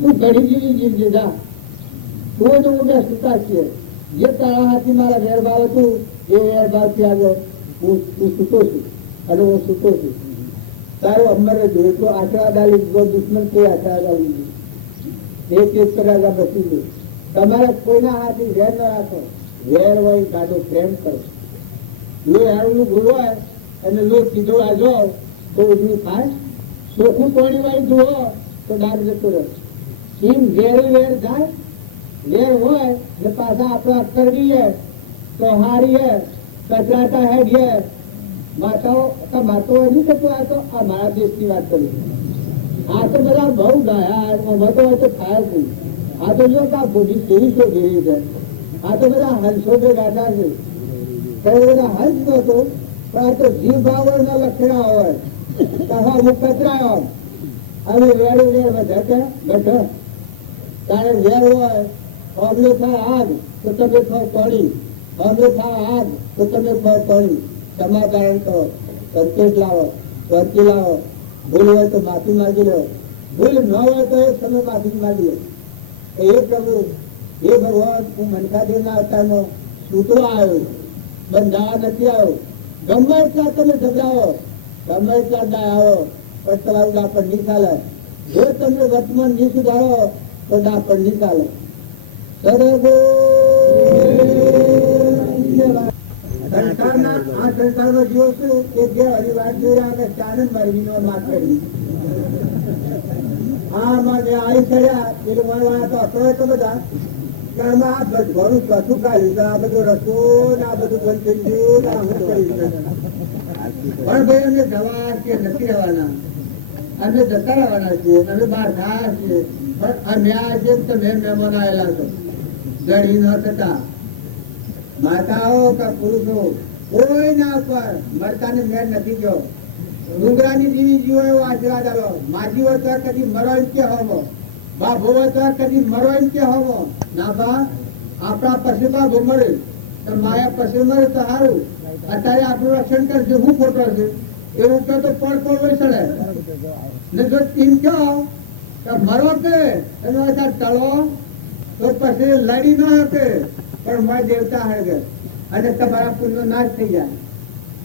તું ઘડી જેવી જીવજે જા. તું તો હું સુતા છીએ. જે તારા હાથી મારા વેરભાવ હતું એ વેરભાવથી આગળ હું સૂતો છું અને હું સૂતો છું. તારો અમરે જોયું તો આશીર્વાદ આલી દીધો. દુશ્મન તે આશીર્વાદ આલી દીધું. એક રાજા બચી ગયું. તમારે કોઈના હાથથી વેર ન રાખો. વેર હોય ગાડો પ્રેમ કરો. લો હેરનું ગુરુ હોય અને લો સીધો આજો તો ઉજવું થાય. ચોખ્ખું પાણી વાળી જુઓ તો ડાળ જતો રહે. એમ વેર જાય. વેર હોય ને પાછા આપણે કરવીએ તો હારીએ કચરાતા હેડીએ. માતાઓ નથી થતું. આ તો આ મારા દેશની વાત કરી. આ તો બધા બહુ ગાયા તો થાય જ નહીં. આ તો જો બધી ત્રેવીસો જેવી છે. આ તો બધા હંસો જે ગાતા છે. બધા હંસ નતો પણ આ તો જીવ ભાવ ના લક્ષણા હોય. હું કચરાયો અને વેર વધે બેઠો તારે વેર હોય. અમને થાય આગ તો તમે ખાવ પાણી. અમને થાય આગ તો તમે ખાવ પાણી. સમાધાન કરો, સંતોષ લાવો, વર્તી લાવો. ભૂલ હોય તો માફી માંગી લો. ભૂલ ન હોય તો એક સમય માફી માંગી લો. એ પ્રભુ એ ભગવાન હું મનકાદેવના અવતારમાં છૂટો આવ્યો, બંધાવા નથી આવ્યો. ગમે એટલા તમે ઝઘડાવો, ગમે એટલા ડાયો પણ તમારું ડાપણ નહીં ચાલે. જો તમે વર્તમાન નહીં સુધારો તો ડાપણ નહીં ચાલે. સંસારમાં આ સંસારમાં જીવો છું કે જે હરિવાર જોયા ચાનંદ મારી વાત કરી. હા મને આવી ચડ્યા એટલે મારા તો અસર તો બધા ઘરમાં આ ઘણું કશું કાઢ્યું તો આ બધું રસ્તો ને આ બધું બંધ થઈ ગયું. પણ ભાઈ અમે જવા કે નથી રહેવાના, અમે જતા રહેવાના છીએ, અમે બહાર થયા છીએ. પણ અમે આજે તમે મહેમાન આવેલા છો જડી ન થતા. માતાઓ કે પુરુષો કોઈ ના ઉપર મરતાની મેળ નથી ગયો. ડુંગરાની જીવી જીવો એવો આશીર્વાદ આવ્યો. માજી હોય તો કદી મરો એમ કે હોવો, બાપ હોય તો કદી મરો એમ કે હોવો. ના બા આપણા પછી બાપ મળે તો માયા પછી મળે તો સારું. અત્યારે આપણું રક્ષણ કરશે. હું ખોટો છે એવું કહો તો પડ વસડે ને. જો ટીમ કહો તો મરો કે એનો ટળો તો પછી લડી ન શકે પણ મારા દેવતા હળગે અને તમારા પુણ્યનો નાશ થઈ જાય.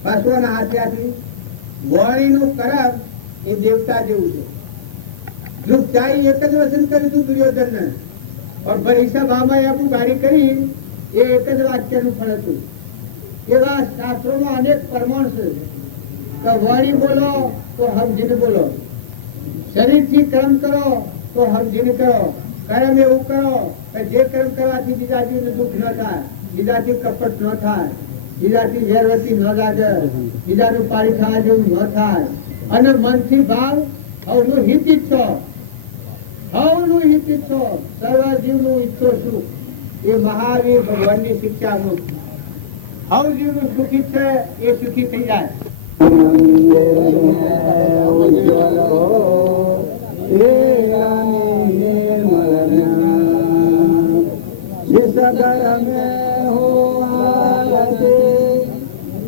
પાછોના હાથ્યાથી વાણીનું કરમ એ દેવતા જેવું છે. દુઃખચાઈ એક જ વચન કર્યું હતું દુર્યોધનને, પણ ભરીસા ભામાં આપણું ગાડી કરી એ એક જ વાક્યનું ફળ હતું. એવા શાસ્ત્રોમાં અનેક પ્રમાણ છે કે વાણી બોલો તો સમજીને બોલો, શરીરથી કર્મ કરો તો સમજીને કરો. કર્મ એવું કરો કે જે કર્મ કરવાથી બીજા જીવને દુઃખ ન થાય, બીજાથી કપટ ન થાય, બીજાથી વેરવતી ન લાગે, બીજાનું પાણી ખાવા જેવું ન થાય. અને મનથી ભાવ હવનું હિત ઈચ્છો, હવનું હિત ઈચ્છો, સર્વ જીવનું ઈચ્છો સુખ. એ મહાવીર ભગવાનની શિક્ષાનું હવ જીવનું સુખી છે એ સુખી થઈ જાય.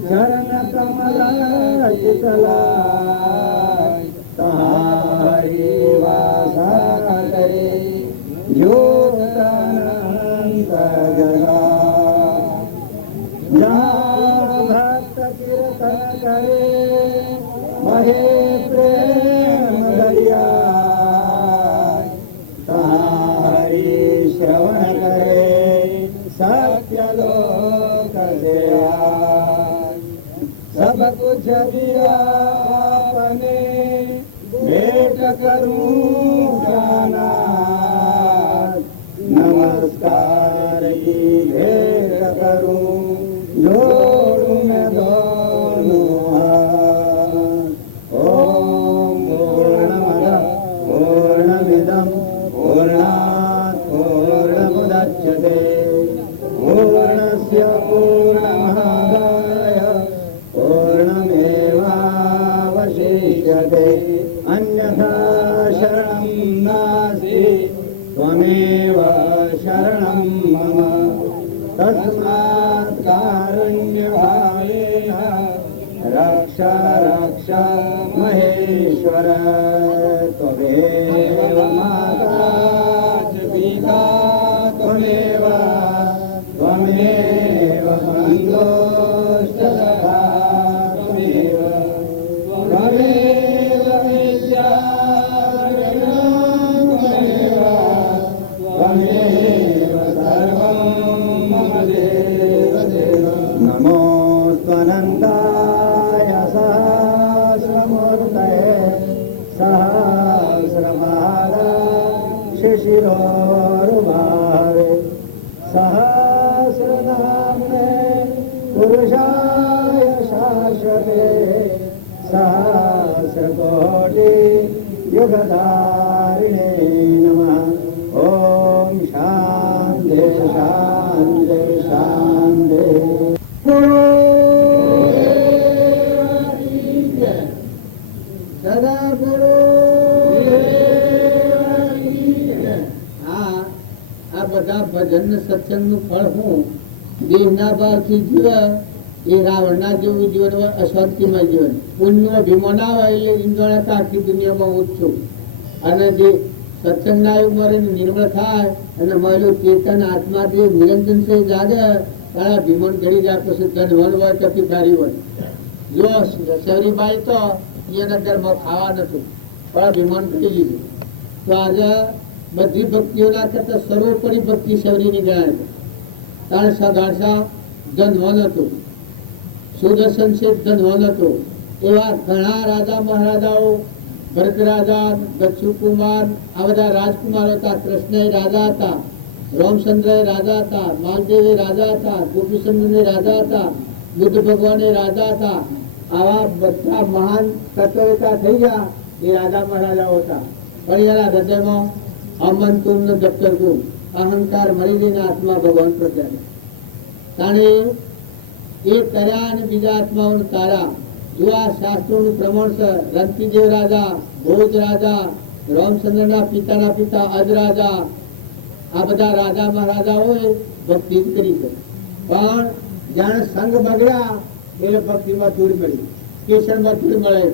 ચરણ કમલ તારી વાસ આપને ભેટ કરું જાનાથ, નમસ્કાર કી ભેટ કરું જોડું મેં દોનું હાથ. ઓમ પૂર્ણમદ પૂર્ણમિદમ પૂર્ણાત પૂર્ણમુદચ્યતે પૂર્ણસ્ય પૂર્ણમાદાય પૂર્ણમેવાવશિષ્યતે. અન્યથા શરણં નાસ્તિ ત્વમેવ શરણં મમ. તસ્માत् કારુણ્યભાવેન રક્ષ રક્ષ મહેશ્વર. ત્વમેવ માતા ચ પિતા ત્વમેવ ત્વમેવ બંધોશ્ચ સખા ત્વમેવ ત્વમેવ વિદ્યાધરણં ત્વમેવ ત્વમેવ સર્વં મમ દેવ દેવ. નમો ત્વનંતાય સહસ્રમૂર્તયે સહસ્રપાદા શિશિરોરુભાવે સહસ્રનામ્ને પુરુષાય શાશ્વતે સહસ્રકોટિ યુગધારિણે નમઃ. ઓમ શાંતિ શાંતિ શાંતિ. સદા ગુરુ આ બધા ભજન સત્સંગનું ફળ હું દેહના ભાવથી જીવે એ રાવણના જેવું જીવન હોય, અશાંતિમય જીવન. પુણ્યનો ભીમો ના હોય એટલે ઇન્દ્રના આખી દુનિયામાં હું જ છું. અને જે સત્સંગના ઉંમરે નિર્મળ થાય અને મહિલો ચેતન આત્માથી નિરંજન સે જાગે તારા ભીમન ઘડી જાય. પછી ધનવન હોય કે ભિખારી હોય. જો શરીરબાઈ તો એના ઘરમાં ખાવા નથી પણ ભીમન ઘડી લીધું. તો આજે બધી ભક્તિઓના કરતા સર્વોપરી ભક્તિ શૌરીની ગણાય છે. કારણ સગાડસા ધનવન હતું, સુદર્શન શેઠ ધનવન હતું. એવા ઘણા રાજા મહારાજાઓ, ભરત રાજા, દક્ષુ કુમાર, આ બધા રાજકુમારો હતા. કૃષ્ણ રાજા હતા, રામચંદ્ર રાજા હતા, માલદેવ રાજા હતા, ગોપીચંદ્ર રાજા હતા, બુદ્ધ ભગવાન રાજા હતા. આવા બધા મહાન તત્વતા થઈ ગયા એ રાજા મહારાજાઓ હતા. પણ એના હૃદયમાં અમંતુર નો દફતર ગુણ અહંકાર મળી ગઈને આત્મા ભગવાન પ્રત્યે તાણે એ કર્યા અને બીજા આત્માઓને તારા. જો આ શાસ્ત્રોનું પ્રમાણ છે. રંતીદેવ રાજા, ભોજ રાજા, રામચંદ્રના પિતાના પિતા અજ રાજા, આ બધા રાજા મહારાજાઓએ ભક્તિ જ કરી છે. પણ જાણે સંઘ બગડ્યા એટલે ભક્તિમાં ધૂળ મળી, કેસરમાં ધૂળ મળે,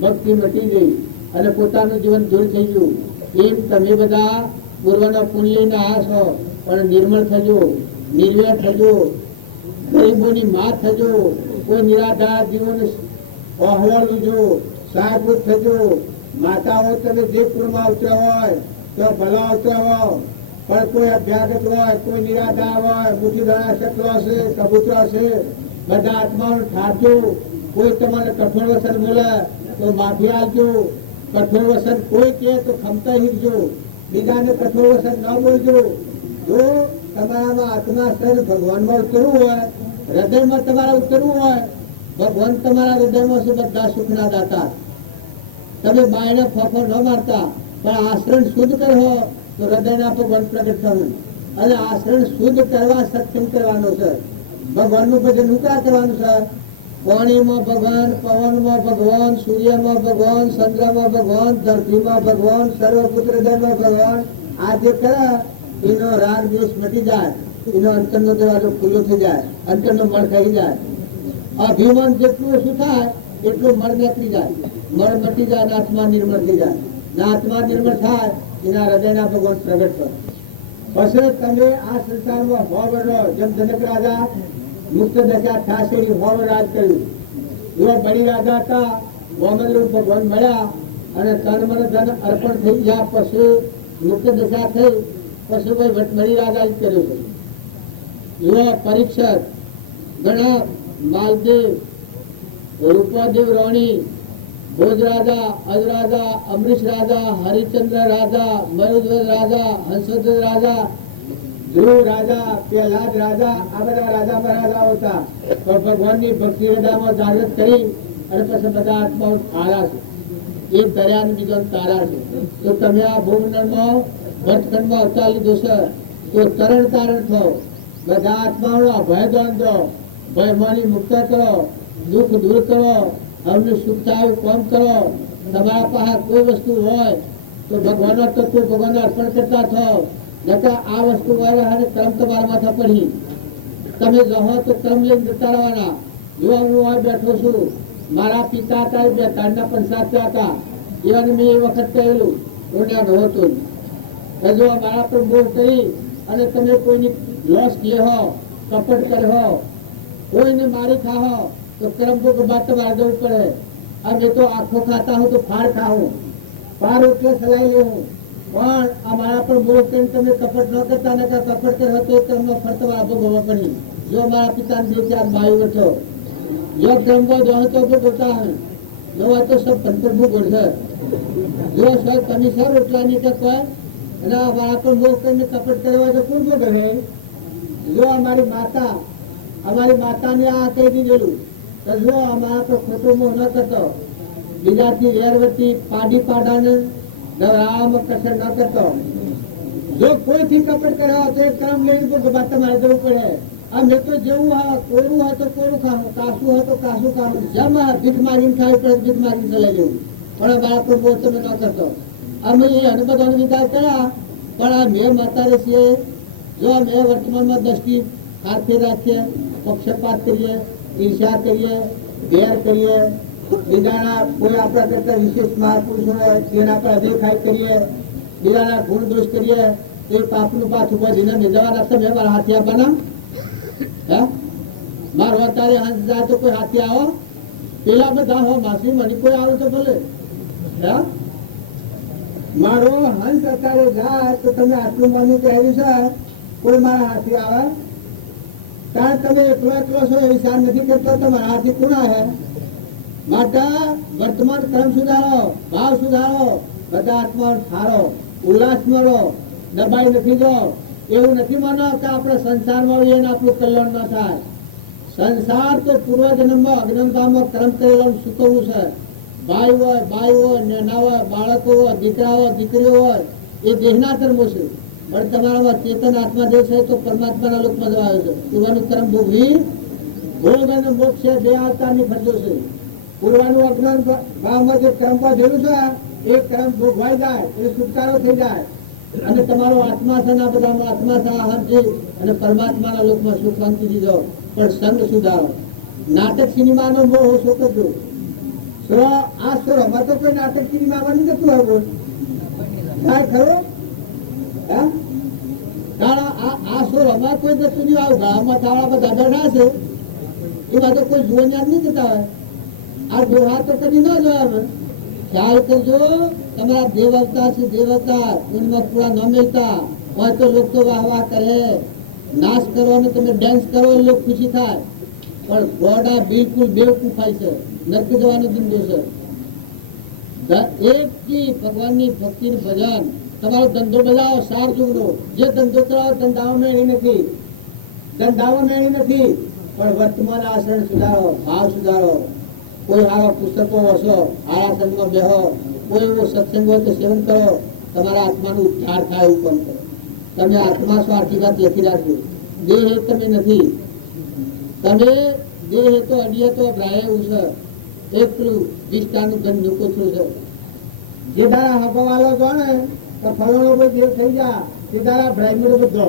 ભક્તિ મટી ગઈ અને પોતાનું જીવન ધૂળ થઈ ગયું. એમ તમે બધા પૂર્વના પુણ્ય લઈને આવ્યા છો, પણ નિર્મળ થજો, નિર્વેર થજો, ગરીબોની માં થજો, કોઈ નિરાધાર જીવોને ઓહવાલું જો, સહાયભૂત થજો. માતાઓ તમે જે કુળમાં ઉતર્યા હોય તો ભલા ઉતર્યા હોય, પણ કોઈ અભ્યાગત હોય, કોઈ નિરાધાર હોય, મુઠ્ઠીદાણા શકલો હશે, કબૂતરો હશે, બધા આત્માઓને ઠારજો. કોઈ તમારે કઠોળ વસન મળે તો માફી આપજો. કઠોળ વસન કોઈ કહે તો ખમતા હીરજો, બીજાને કઠોળ વસન ન બોલજો. જો તમારામાં આત્મા સ્તર ભગવાનમાં ઉતરવું હોય, હૃદયમાં તમારા ઉતરવું હોય, ભગવાન તમારા હૃદયમાં છે બધા સુખના દાતા. તમે બાયને ફફો ન મારતા પણ આશ્રમ શુદ્ધ કરો તો હૃદયના ભગવાન પ્રગટ થવું. અને આશ્રમ શુદ્ધ કરવા સત્સંગ કરવાનો છે. ભગવાનનું ભજન ઉકરા કરવાનું છે. પાણીમાં ભગવાન, પવનમાં ભગવાન, સૂર્યમાં ભગવાન, ચંદ્રમાં ભગવાન, ધરતીમાં ભગવાન, સર્વપુત્રધરમાં ભગવાન. આ જે કરે એનો રાગ દ્વેષ મટી જાય, એનો અંતરનો દરવાજો ખુલ્લો થઈ જાય, અંતરનો મળ ખાઈ જાય. અભિમાન જેટલું ઓછું થાય એટલું મળ નીકળી જાય, મળ મટી જાય અને આત્મા નિર્મળ થઈ જાય. આત્મા નિર્મળ થાય એના હૃદયના ભગવાન પ્રગટ કરે. પછી તમે આ સંસારમાં હોવડો, જેમ જનક રાજા મુક્ત દશા ઠાસેડી હોવ રાજ કર્યું. એવા બળી રાજા હતા, ગોમંદરૂપ ભગવાન મળ્યા અને તન મન ધન અર્પણ થઈ ગયા. પછી મુક્ત દશા થઈ, પછી કોઈ વટમળી રાજા જ કર્યું છે. એવા પરીક્ષક, ઘણા માલદેવ, રૂપદેવ રોણી, ભોજ રાજા, અજ રાજા, અમરીશ રાજા, હરિચંદ્ર રાજા, મરુધ્વજ રાજા, હંસવર્ધન રાજા, ધ્રુવ રાજા, પ્રહલાદ રાજા, આ બધા રાજા મહારાજાઓ હતા. પણ ભગવાનની ભક્તિ હૃદયમાં જાગૃત કરી અને પછી બધા આત્માઓ થાળા છે. એક દરિયા ને બીજો તારા છે. તો તમે આ ભૂમંડળમાં વર્તખંડમાં અવતાર લીધો છે તો તરણ તારણ થો. બધા આત્માઓનો અભય દાન દો, ભયમાંથી મુક્ત કરો, દુઃખ દૂર કરો, અમને સુખ થાય કામ કરો. તમારા પાસે કોઈ વસ્તુ હોય તો ભગવાનના તત્વ ભગવાનને અર્પણ કરતા થાવ. નકર આ વસ્તુ હોય અને કર્મ તમારા માથા પડી. તમે રહો તો કર્મ લઈને જતા રહેવાના. જો હું હોય બેઠો છું, મારા પિતા હતા 42 હતા, એવાને મેં એ વખત કહેલું રોડ્યા નહોતો. જો મારા પર મોહ કરી અને તમે કોઈની લોસ લેહો, કપટ કરો, કોઈને મારી ખાહો તો કર્મ ભોગ બાદ તમારે જવું પડે. अब मैं तो आंखों खाता हूँ तो फाड़ खाऊं, फाड़ उठ के सलाई ले हूँ. પણ અમારા પર મોહ કરીને તમે કપટ ન કરતા ને કપટ કરો તો કર્મનો ફળ તમારા ભોગવવો પડે. જો મારા પિતાને 2-4 ભાઈ બેઠો જો કર્મ को जो तो भोगता है, जो तो सब पंतर भोग है. जो सर તમે સર રોટલા નહીં કરતા અને અમારા પર મોહ કરીને કપટ કરવા તો કોણ ભોગ है? જો અમારી માતાને આ કહી દીધેલું તો જો અમારા પર ખોટો મોહ ન કરતો, બીજાથી વેરવતી પાડી પાડાને રામ કસર ન કરતો. જો કોઈથી કપટ કર્યા તો એક કર્મ લઈને ભોગવવા તમારે જવું પડે. આ મેં તો જેવું હા કોરું હોય તો કોરું ખાવું, કાસું હોય તો કાસું ખાવું, જેમ ભીખ માગીને ખાવી પડે ભીખ માગીને ચલાવી જવું. પણ અમારા પર મોહ તમે ન કરતો. અમે એને બધાનો વિચાર કર્યા પણ આ મેં માતારે છીએ. જો અમે વર્તમાનમાં દ્રષ્ટિ હાથે રાખીએ, પક્ષપાત કરીએ, ઈર્ષા કરીએ, વેર કરીએ, બીજાના કોઈ આપણા કરતા વિશેષ મહાપુરુષ હોય તેના પર અદેખાઈ કરીએ, બીજાના ગુણ દોષ કરીએ, એ પાપનું પાછું બધીને મેળવવાના. તમે મારા હાથી આપવાના હે? મારો અત્યારે હંસ જાય તો કોઈ હાથી આવો, પેલા બધા હો માસી મને કોઈ આવે તો ભલે હે? મારો હંસ અત્યારે જાય તો તમે આટલું માની કહેલું છે કોઈ મારા હાથી આવે? કારણ તમે એકલો છો એ વિચાર નથી કરતો તમારા હાથી કોણ હે? માટે વર્તમાન કર્મ સુધારો, ભાવ સુધારો, બધા આત્મા સારો, ઉલ્લાસમાં રહો, દબાઈ નથી જાઓ. એવું નથી માનો કે આપણે સંસારમાં આવીએ ને આપણું કલ્યાણ ના થાય. સંસાર તો પૂર્વજન્મમાં અજ્ઞાનતામાં કર્મ કરેલું સુકવવું છે. ભાઈ હોય, બાઈ હોય, નેના હોય, બાળકો હોય, દીકરા હોય, દીકરીઓ હોય, એ દેહના કર્મો છે. પણ તમારામાં ચેતન આત્મા જે છે તો પરમાત્માના લોકમાં જવા આવે છે. પૂર્વનું કર્મ ભોગવી ભોગ અને મોક્ષ બે અવતારની ફરજો છે. પૂર્વનું અજ્ઞાન ભાવમાં જે કર્મ પર જોયું છે એ કર્મ ભોગવાઈ જાય, એ છુટકારો થઈ જાય અને તમારો આત્મા છે ને બધામાં આત્મા શાંતિ અને પરમાત્માના લોકમાં સુખ શાંતિ દીધો. પણ સંગ સુધારો. નાટક સિનેમાનો મોહ ઓછો કરજો. આ સ્વરમાં તો કોઈ નાટક સિનેમામાં નથી જતું હોય બોલ થાય ખરો? કારણ આ સ્વરમાં કોઈ જતું નહીં. આવું ગામમાં થાળા બધા બેઠા છે એમાં તો કોઈ જોવા યાદ નહીં જતા હોય. આ દોહા તો કદી ન જોયા. ખ્યાલ કરજો, તમારા દેવ અવતાર છે, દેવ અવતાર એમાં પૂરા ન મિલતા હોય તો લોકો તો વાહ વાહ કરે, નાશ કરો ને તમે ડાન્સ કરો એ લોકો ખુશી થાય. પણ ગોડા બિલકુલ બેવકૂફ થાય છે, નરકી જવાનો ધંધો છે. એકથી ભગવાનની ભક્તિનું ભજન તમારો ધંધો બજાવો સાર જોડો. જે ધંધો કરાવો ધંધાઓ મેળી નથી, ધંધાઓ મેળી નથી. પણ વર્તમાન આચરણ સુધારો, ભાવ સુધારો. કોઈ આવા પુસ્તકો વાંચો, આળા સંગમાં બેહો, કોઈ એવો સત્સંગ હોય તો સેવન કરો. તમારા આત્માનું ઉદ્ધાર થાય એવું કામ કરો. તમે આત્મા સ્વાર્થી વાત લેખી રાખજો. દેહ તમે નથી. તમે દેહ તો અડીએ તો ભ્રાય એવું છે. એટલું વિસ્તારનું ધન નુકોથરું છે. જે તારા હકવાલો જાણે તો ફલાણો ભાઈ દેહ થઈ જા, તે તારા ભ્રાય બધો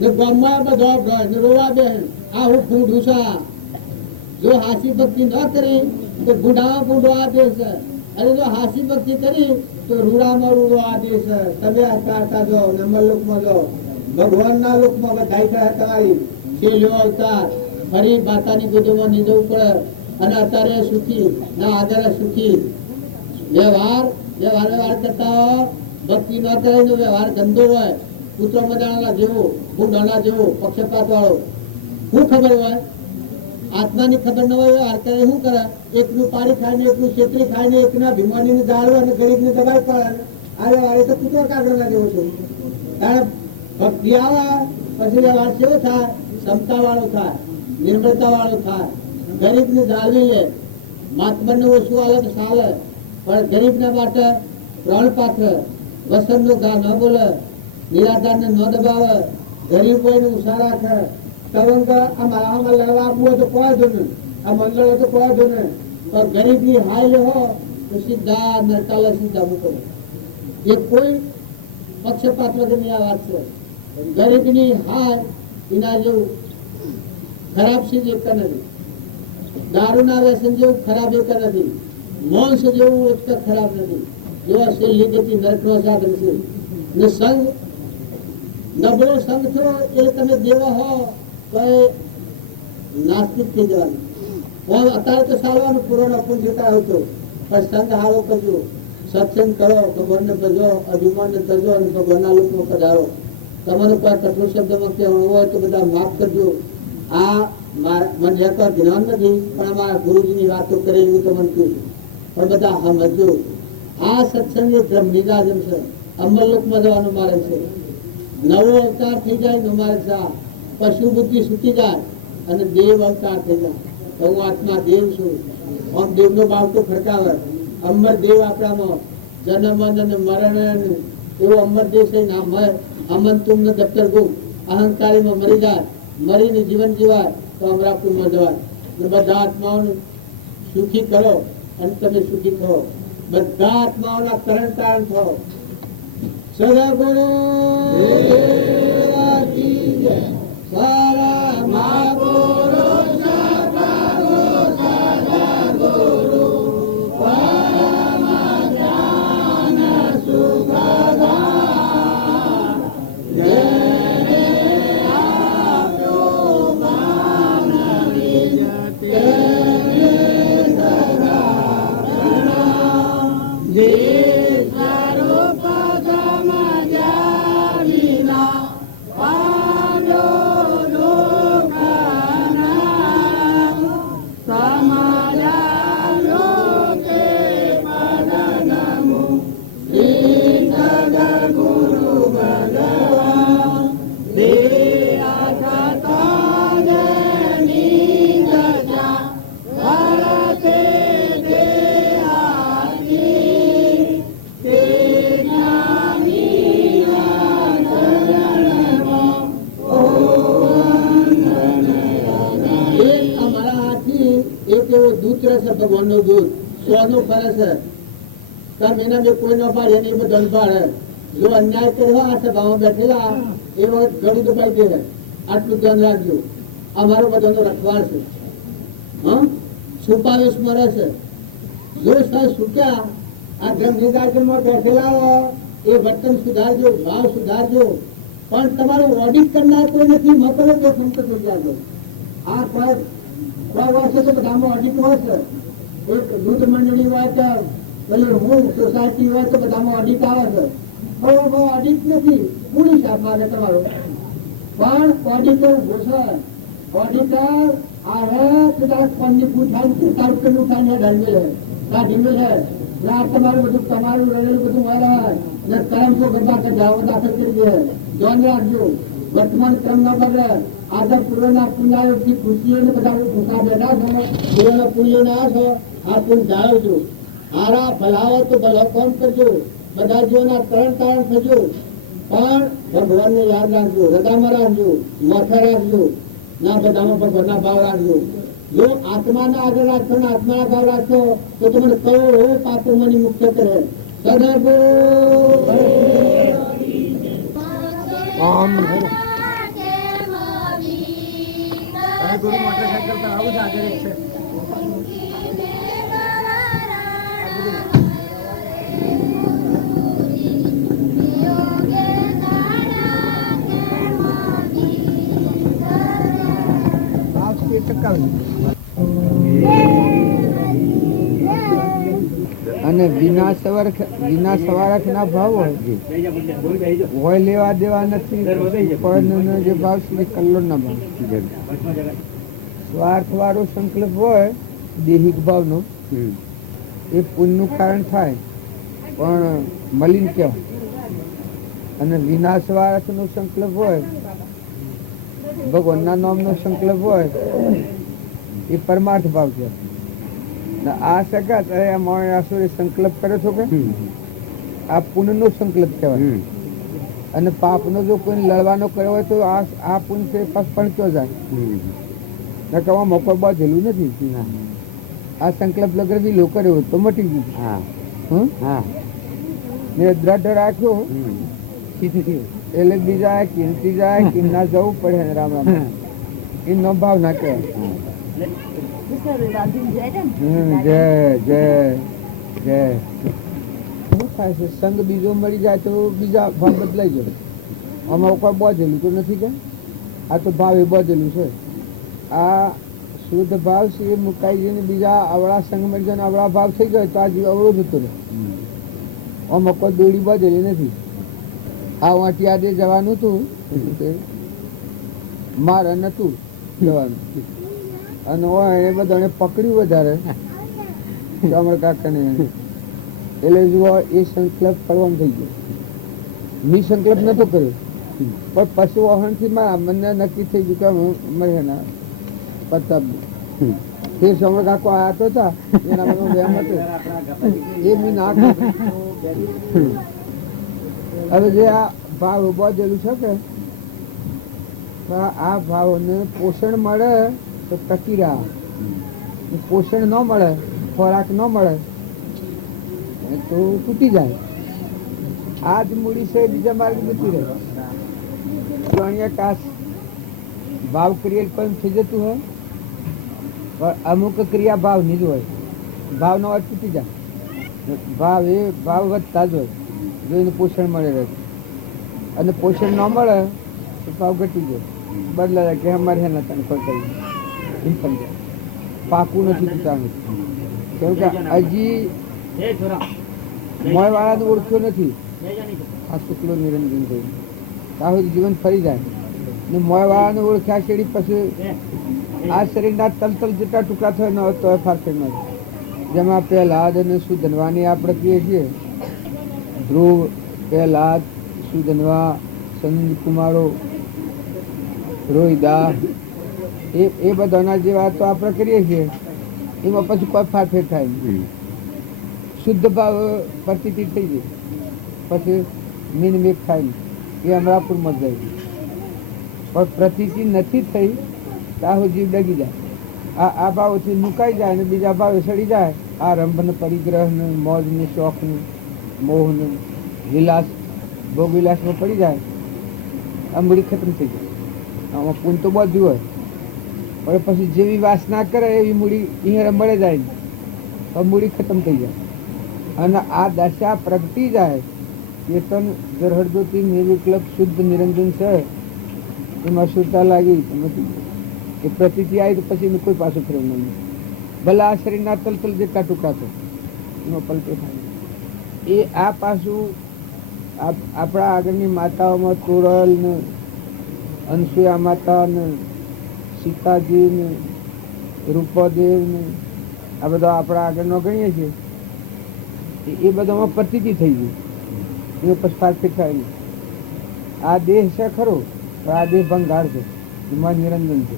ને ગામમાં બધો ભ્રાય ને રોવા બેન આ હું ભૂંડુસા. જો હાસી ભક્તિ ન કરી તો બુઢાવા બુઢો આદેશ છે, અને જો હાસી ભક્તિ કરી તો રૂડામાં રૂડો આદેશ છે. તમે હતા જો નંબર લોકમાં જો ભગવાનના લોકમાં બધાઈ થાય તમારી છેલ્લો અવતાર ફરી માતાની ગોદીમાં નહીં જવું પડે. અને અત્યારે સુખી ના આદરે સુખી વ્યવહાર કરતા હોય. ભક્તિ ન કરે તો વ્યવહાર ધંધો હોય, પુત્ર મજાના જેવો ભૂંડાના જેવો પક્ષપાત વાળો શું ખબર હોય? આત્માની ખબર ન હોય હરતા શું કરે, એકનું પાડી ખાય ને એકનું છેતરી ખાય ને એકના ભીમાની દાળ અને ગરીબની દબાઈ પડે. અરે વારે તો કૂતરો કાગળના જેવો છું. કારણ ભક્તિ આવે પછી એ વાત કેવો થાય, ક્ષમતા વાળો થાય, નિર્મળતા વાળો થાય. ગરીબની જાળવી લે, મહાત્માને ઓછું હાલે તો ચાલે, પણ ગરીબના માટે પ્રાણપાત્ર વસનનો ગા ન બોલે, નિરાધારને ન દબાવે, ગરીબ હોય ને ઉષા રાખે. તવંગ આમાં લડવા આપવું હોય તો કોઈ જો ને, આ મંડળ હોય તો કોઈ જો ને, પણ ગરીબની હાલ હો તો સીધા નરકાલે સીધા મૂકો. એ કોઈ પક્ષપાત વગરની આ વાત છે. ગરીબની હાલ એના જેવું ખરાબ ચીજ એક નથી. દારૂના વ્યસન જેવું ખરાબ એક નથી. મોંસ જેવું એક ખરાબ નથી. જેવા છેલ્લી ગતિ નરકનો સાધન છે. ને સંગ નબળો સંગ થયો એટલે તમે દેવા હો તો એ નાસ્તિક થઈ જવાનું. અત્યારે તો સારવાનું પૂરો અપૂર્ણ જતા આવતો, પણ સંગ હારો કરજો, સત્સંગ કરો, ભગવાનને ભજો, અભિમાનને તજો અને ભગવાનના લોકનો પધારો. તમારો કોઈ કઠોર શબ્દમાં કહેવાનું હોય તો બધા માફ કરજો. આ મને એક જ્ઞાન નથી, પણ અમારા ગુરુજીની વાતો કરેલી હું તમને કહું છું, પણ બધા સમજો. આ સત્સંગ એ બ્રહ્મનિદાજમ છે, અમરલોકમાં જવાનો માર્ગ છે. નવો અવતાર થઈ જાય નો માર્ગ છે. પશુ બુદ્ધિ છૂટી જાય અને દેવ અવતાર થઈ જાય. તો હું આત્મા દેવ છું. આમ દેવનો બાવટો ખડકાવે. અમર દેવ આપણામાં જન્મ અને મરણ એવો અમર દેવ છે. ના મર અમન તુમ ને દફતર ગુમ, અહંકારીમાં મરી જાય, મરીને જીવન જીવાય તો અમરાપુરમાં જવાય. બધા આત્માઓને સુખી કરો અને તમે સુખી થો. બધા આત્માઓના તરણ તારણ થો. સદગુરુ સારા મહાપુરુષ પ્રભુ સદગુરુ પરમ જ્ઞાન સુખદાન જેને આપ્યો માનવી તેને સદા પ્રણામ. જે સ્વરૂપ ધમ જાણીના પાડો લોકના સમાજા લોકે પદનમુ શ્રી સદગુરુ ભગવાન દે આખતા જની દશા ભરતે દે આજી તે જ્ઞાનીના ચરણમાં એક અમારા હાથથી એક એવો દૂત રહેશે, ભગવાનનો દૂત 100 નો ફરે છે. તમે એના બે કોઈ ન પાડે એને બધો પાડે. જો અન્યાય કર્યો આ સભામાં બેઠેલા એ વખત ઘણું દબાઈ દે. આટલું ધ્યાન રાખજો. અમારો બધાનો રખવાડ છે. હા, છુપાવેશ મરે છે. જો સાહેબ છૂટ્યા આ બ્રહ્મનિદાજમાં બેઠેલા હો એ વર્તન સુધારજો, ભાવ સુધારજો. પણ તમારું ઓડિટ કરનાર કોઈ નથી. મકરો જો સંત થઈ જાજો. આ કોઈ હોય છે તો બધામાં ઓડિટ હોય છે. એક દૂધ મંડળી હોય તો પેલું હું સોસાયટી હોય તો બધામાં ઓડિટ આવે છે. પણ ઓડિટ નથી, પોલીસ આપવા તમારો. પણ ઓડિટર ઘોષે ઓડિટર આવે તો પંની પૂછાય તારું પેલું ઉઠાઈને ઢાંડી લે, કાઢી લે. તમારું બધું તમારું રહેલું બધું મળે ને કરમ તો ગરબા દાવો દાખલ કરી દે. ધ્યાન રાખજો, વર્તમાન ક્રમ ન બગડે. આદર પૂર્વના પુણ્યોથી ખુશીઓને બધા ભૂખા બેઠા છો, પૂર્વના પુણ્યો ના છો. આ પુણ્ય જાળવજો. હારા ભલાવો તો ભલો કોમ કરજો. બધા જીવોના તરણ તારણ થજો. પણ ભગવાનને યાદ રાખજો, હૃદયમાં રાખજો, માથે રાખજો. ના બધામાં ભગવાનના ભાવ રાખજો. જો આત્માના આગળ રાખશો ને આત્માના ભાવ રાખશો તો તમને કરોડો પાપોમાંની મુક્ત કરે. સદગુરુ ગુરુ મોટરસાયકલ પર આવું જ આગળ એક છે. અને વિના સવારક ના ભાવ હોય લેવા દેવા નથી. જે ભાવ છે કલ્લો ના ભાવ. સ્વાર્થ વાળો સંકલ્પ હોય દેહિક ભાવનો એ પુણ્યનું કારણ થાય પણ મલિન કહેવાય. અને વિનાશ વાળાનો સંકલ્પ હોય ભગવાનના નામનો સંકલ્પ હોય એ પરમાર્થ ભાવ કહેવાય. આ સગા સંકલ્પ કરે છો કે આ પુણ્યનો સંકલ્પ કહેવાય. અને પાપનો જો કોઈ લડવાનો કર્યો હોય તો આ પુણ્ય છે પણ ક્યાં જાય ને કહેવા મોકો બાંધેલું નથી. આ સંકલ્પ લગર બી લોકો કર્યો તો મટી ગયું. ને દ્રઢ રાખ્યો એટલે બીજા કિંમતી જાય કે ના જવું પડે. રામ રામ એ નો ભાવ ના કહેવાય. જય જય જય. શું થાય છે સંગ બીજો મળી જાય તો બીજા ભાવ બદલાઈ જાય. આમાં કોઈ બાંધેલું તો નથી કે આ તો ભાવ એ બાંધેલું છે. આ શુદ્ધ ભાવ છે એ મુકાઈ જઈને બીજા અવળા સંગ મળી જાય અવળા ભાવ થઈ ગયો તો આ જીવ અવળો જતો રહે. આમાં કોઈ દોડી બાંધેલી નથી. આ વાંટી આજે જવાનું હતું મારે નતું જવાનું અને એ બધાને પકડ્યું વધારે કમળ કાકાને એટલે જુઓ એ સંકલ્પ કરવાનો થઈ ગયો. મી સંકલ્પ નતો કર્યો પણ પશુ વાહન થી મને નક્કી થઈ ગયું કે હું મરેના પ્રતાપ તે સમય કાકો આયા તો હતા એના મને વેમ હતો એ મી ના હવે જે આ ભાવ બાંધેલું છે કે આ ભાવને પોષણ મળે તો ટકી રહ્યા. પોષણ ન મળે ખોરાક ન મળે તો તૂટી જાય. આ જ મૂડી છે બીજા માર્ગ જતી રહે. અહીંયા કાશ ભાવ ક્રિએટ કોઈ થઈ જતું હોય પણ અમુક ક્રિયા ભાવની જ હોય. ભાવનો અર્થ તૂટી જાય. ભાવ એ ભાવ વધતા જ હોય જોઈને પોષણ મળે રહે. અને પોષણ ન મળે તો ભાવ ઘટી જાય બદલા કે અમારે હેના તને કોઈ કરી સિમ્પલ જાય. પાકું નથી તૂટાનું કેમ કે હજી મોય વાળાને ઓળખ્યો નથી. આ શુક્લો નિરંજન થઈ ત્યાં જીવન ફરી જાય ને મોય વાળાને ઓળખ્યા શેડી પછી આ શરીરના તલતલ જેટલા ટુકડા થયો ન તો ફારફેર ન થાય. જેમાં પહેલાદ અને સુધનવાની આપણે કહીએ છીએ ધ્રુવ પહેલાદ સુધનવા સંત કુમારો રોહિદા એ બધાના જે વાતો આપણે કરીએ છીએ એમાં પછી કોઈ ફારફેર થાય નહીં. શુદ્ધ ભાવ પ્રતીતિ થઈ જાય પછી મીન મેઘ થાય નહીં. એ અમરાપુરમાં જ જાય પણ પ્રતીતિ નથી થઈ તાહુ જીવ ડગી જાય. આ ભાવથી મુકાઈ જાય ને બીજા ભાવે સડી જાય. આ રંભ પરિગ્રહ ને મોજ ને શોખ ને મોહ ને વિલાસ ભોગ વિલાસમાં પડી જાય. આ મૂડી ખતમ થઈ જાય. આમાં પૂન તો બધું હોય પણ પછી જેવી વાસના કરે એવી મૂડી અહીંયા મળે જાય તો મૂડી ખતમ થઈ જાય. અને આ દશા પ્રગટી જાય ચેતન જરહરજોથી નિર્વિકલ્પ શુદ્ધ નિરંજન છે એમાં સુરતા લાગી એ પ્રતિથી આવી તો પછી એનું કોઈ પાછું ફેરવ નહીં. ભલે આ શરીરના તલતલ જેટલા ટૂંકા તો એનો પલટો થાય. એ આ પાછું આપણા આગળની માતાઓમાં તોરલ ને અનસુયા માતા ને સીતાજી ને રૂપાદેવ ને આ બધા આપણા આગળનો ગણીએ છીએ એ બધામાં પ્રતિથી થઈ ગયું. એનો પછી ફારફેર થાય નહીં. આ દેહ છે ખરો પણ આ દેહ ભંગાર છે એમાં નિરંજન છે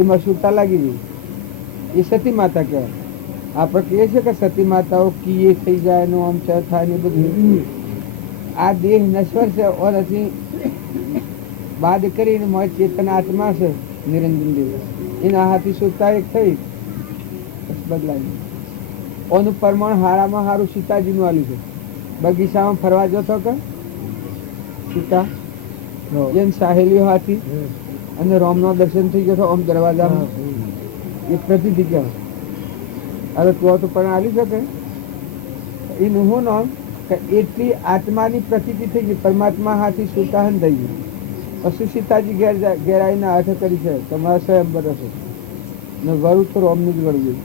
એમાં સુરતા લાગી ગઈ. એ સતી માતા કહેવાય. આપણે કહીએ છીએ કે સતી માતાઓ કીએ થઈ જાય એનું આમ થાય ને બધું. આ દેહ નશ્વર છે ઓરથી બાદ કરીને મોય ચેતન આત્મા છે નિરંજન દેવ એના હાથી સુરતા એક થઈ બદલાય. ઓનું પરમાણ હારામાં હારું સીતાજીનું આલ્યું છે. બગીચામાં ફરવા જતો કે સીતા જેમ સાહેલીઓ હાથી અને રામનો દર્શન થઈ ગયો આમ દરવાજામાં એ પ્રતિથી કહેવાય. હવે તું તો પણ આવી શકે એનું હું નામ કે એટલી આત્માની પ્રતિતિ થઈ ગઈ. પરમાત્મા હાથી સુતાહન થઈ ગયું. પછી સીતાજી ઘેરાઈને હાથ કરી છે તમારા સ્વયં બરસો ને વરું તો રોમનું જ વળવું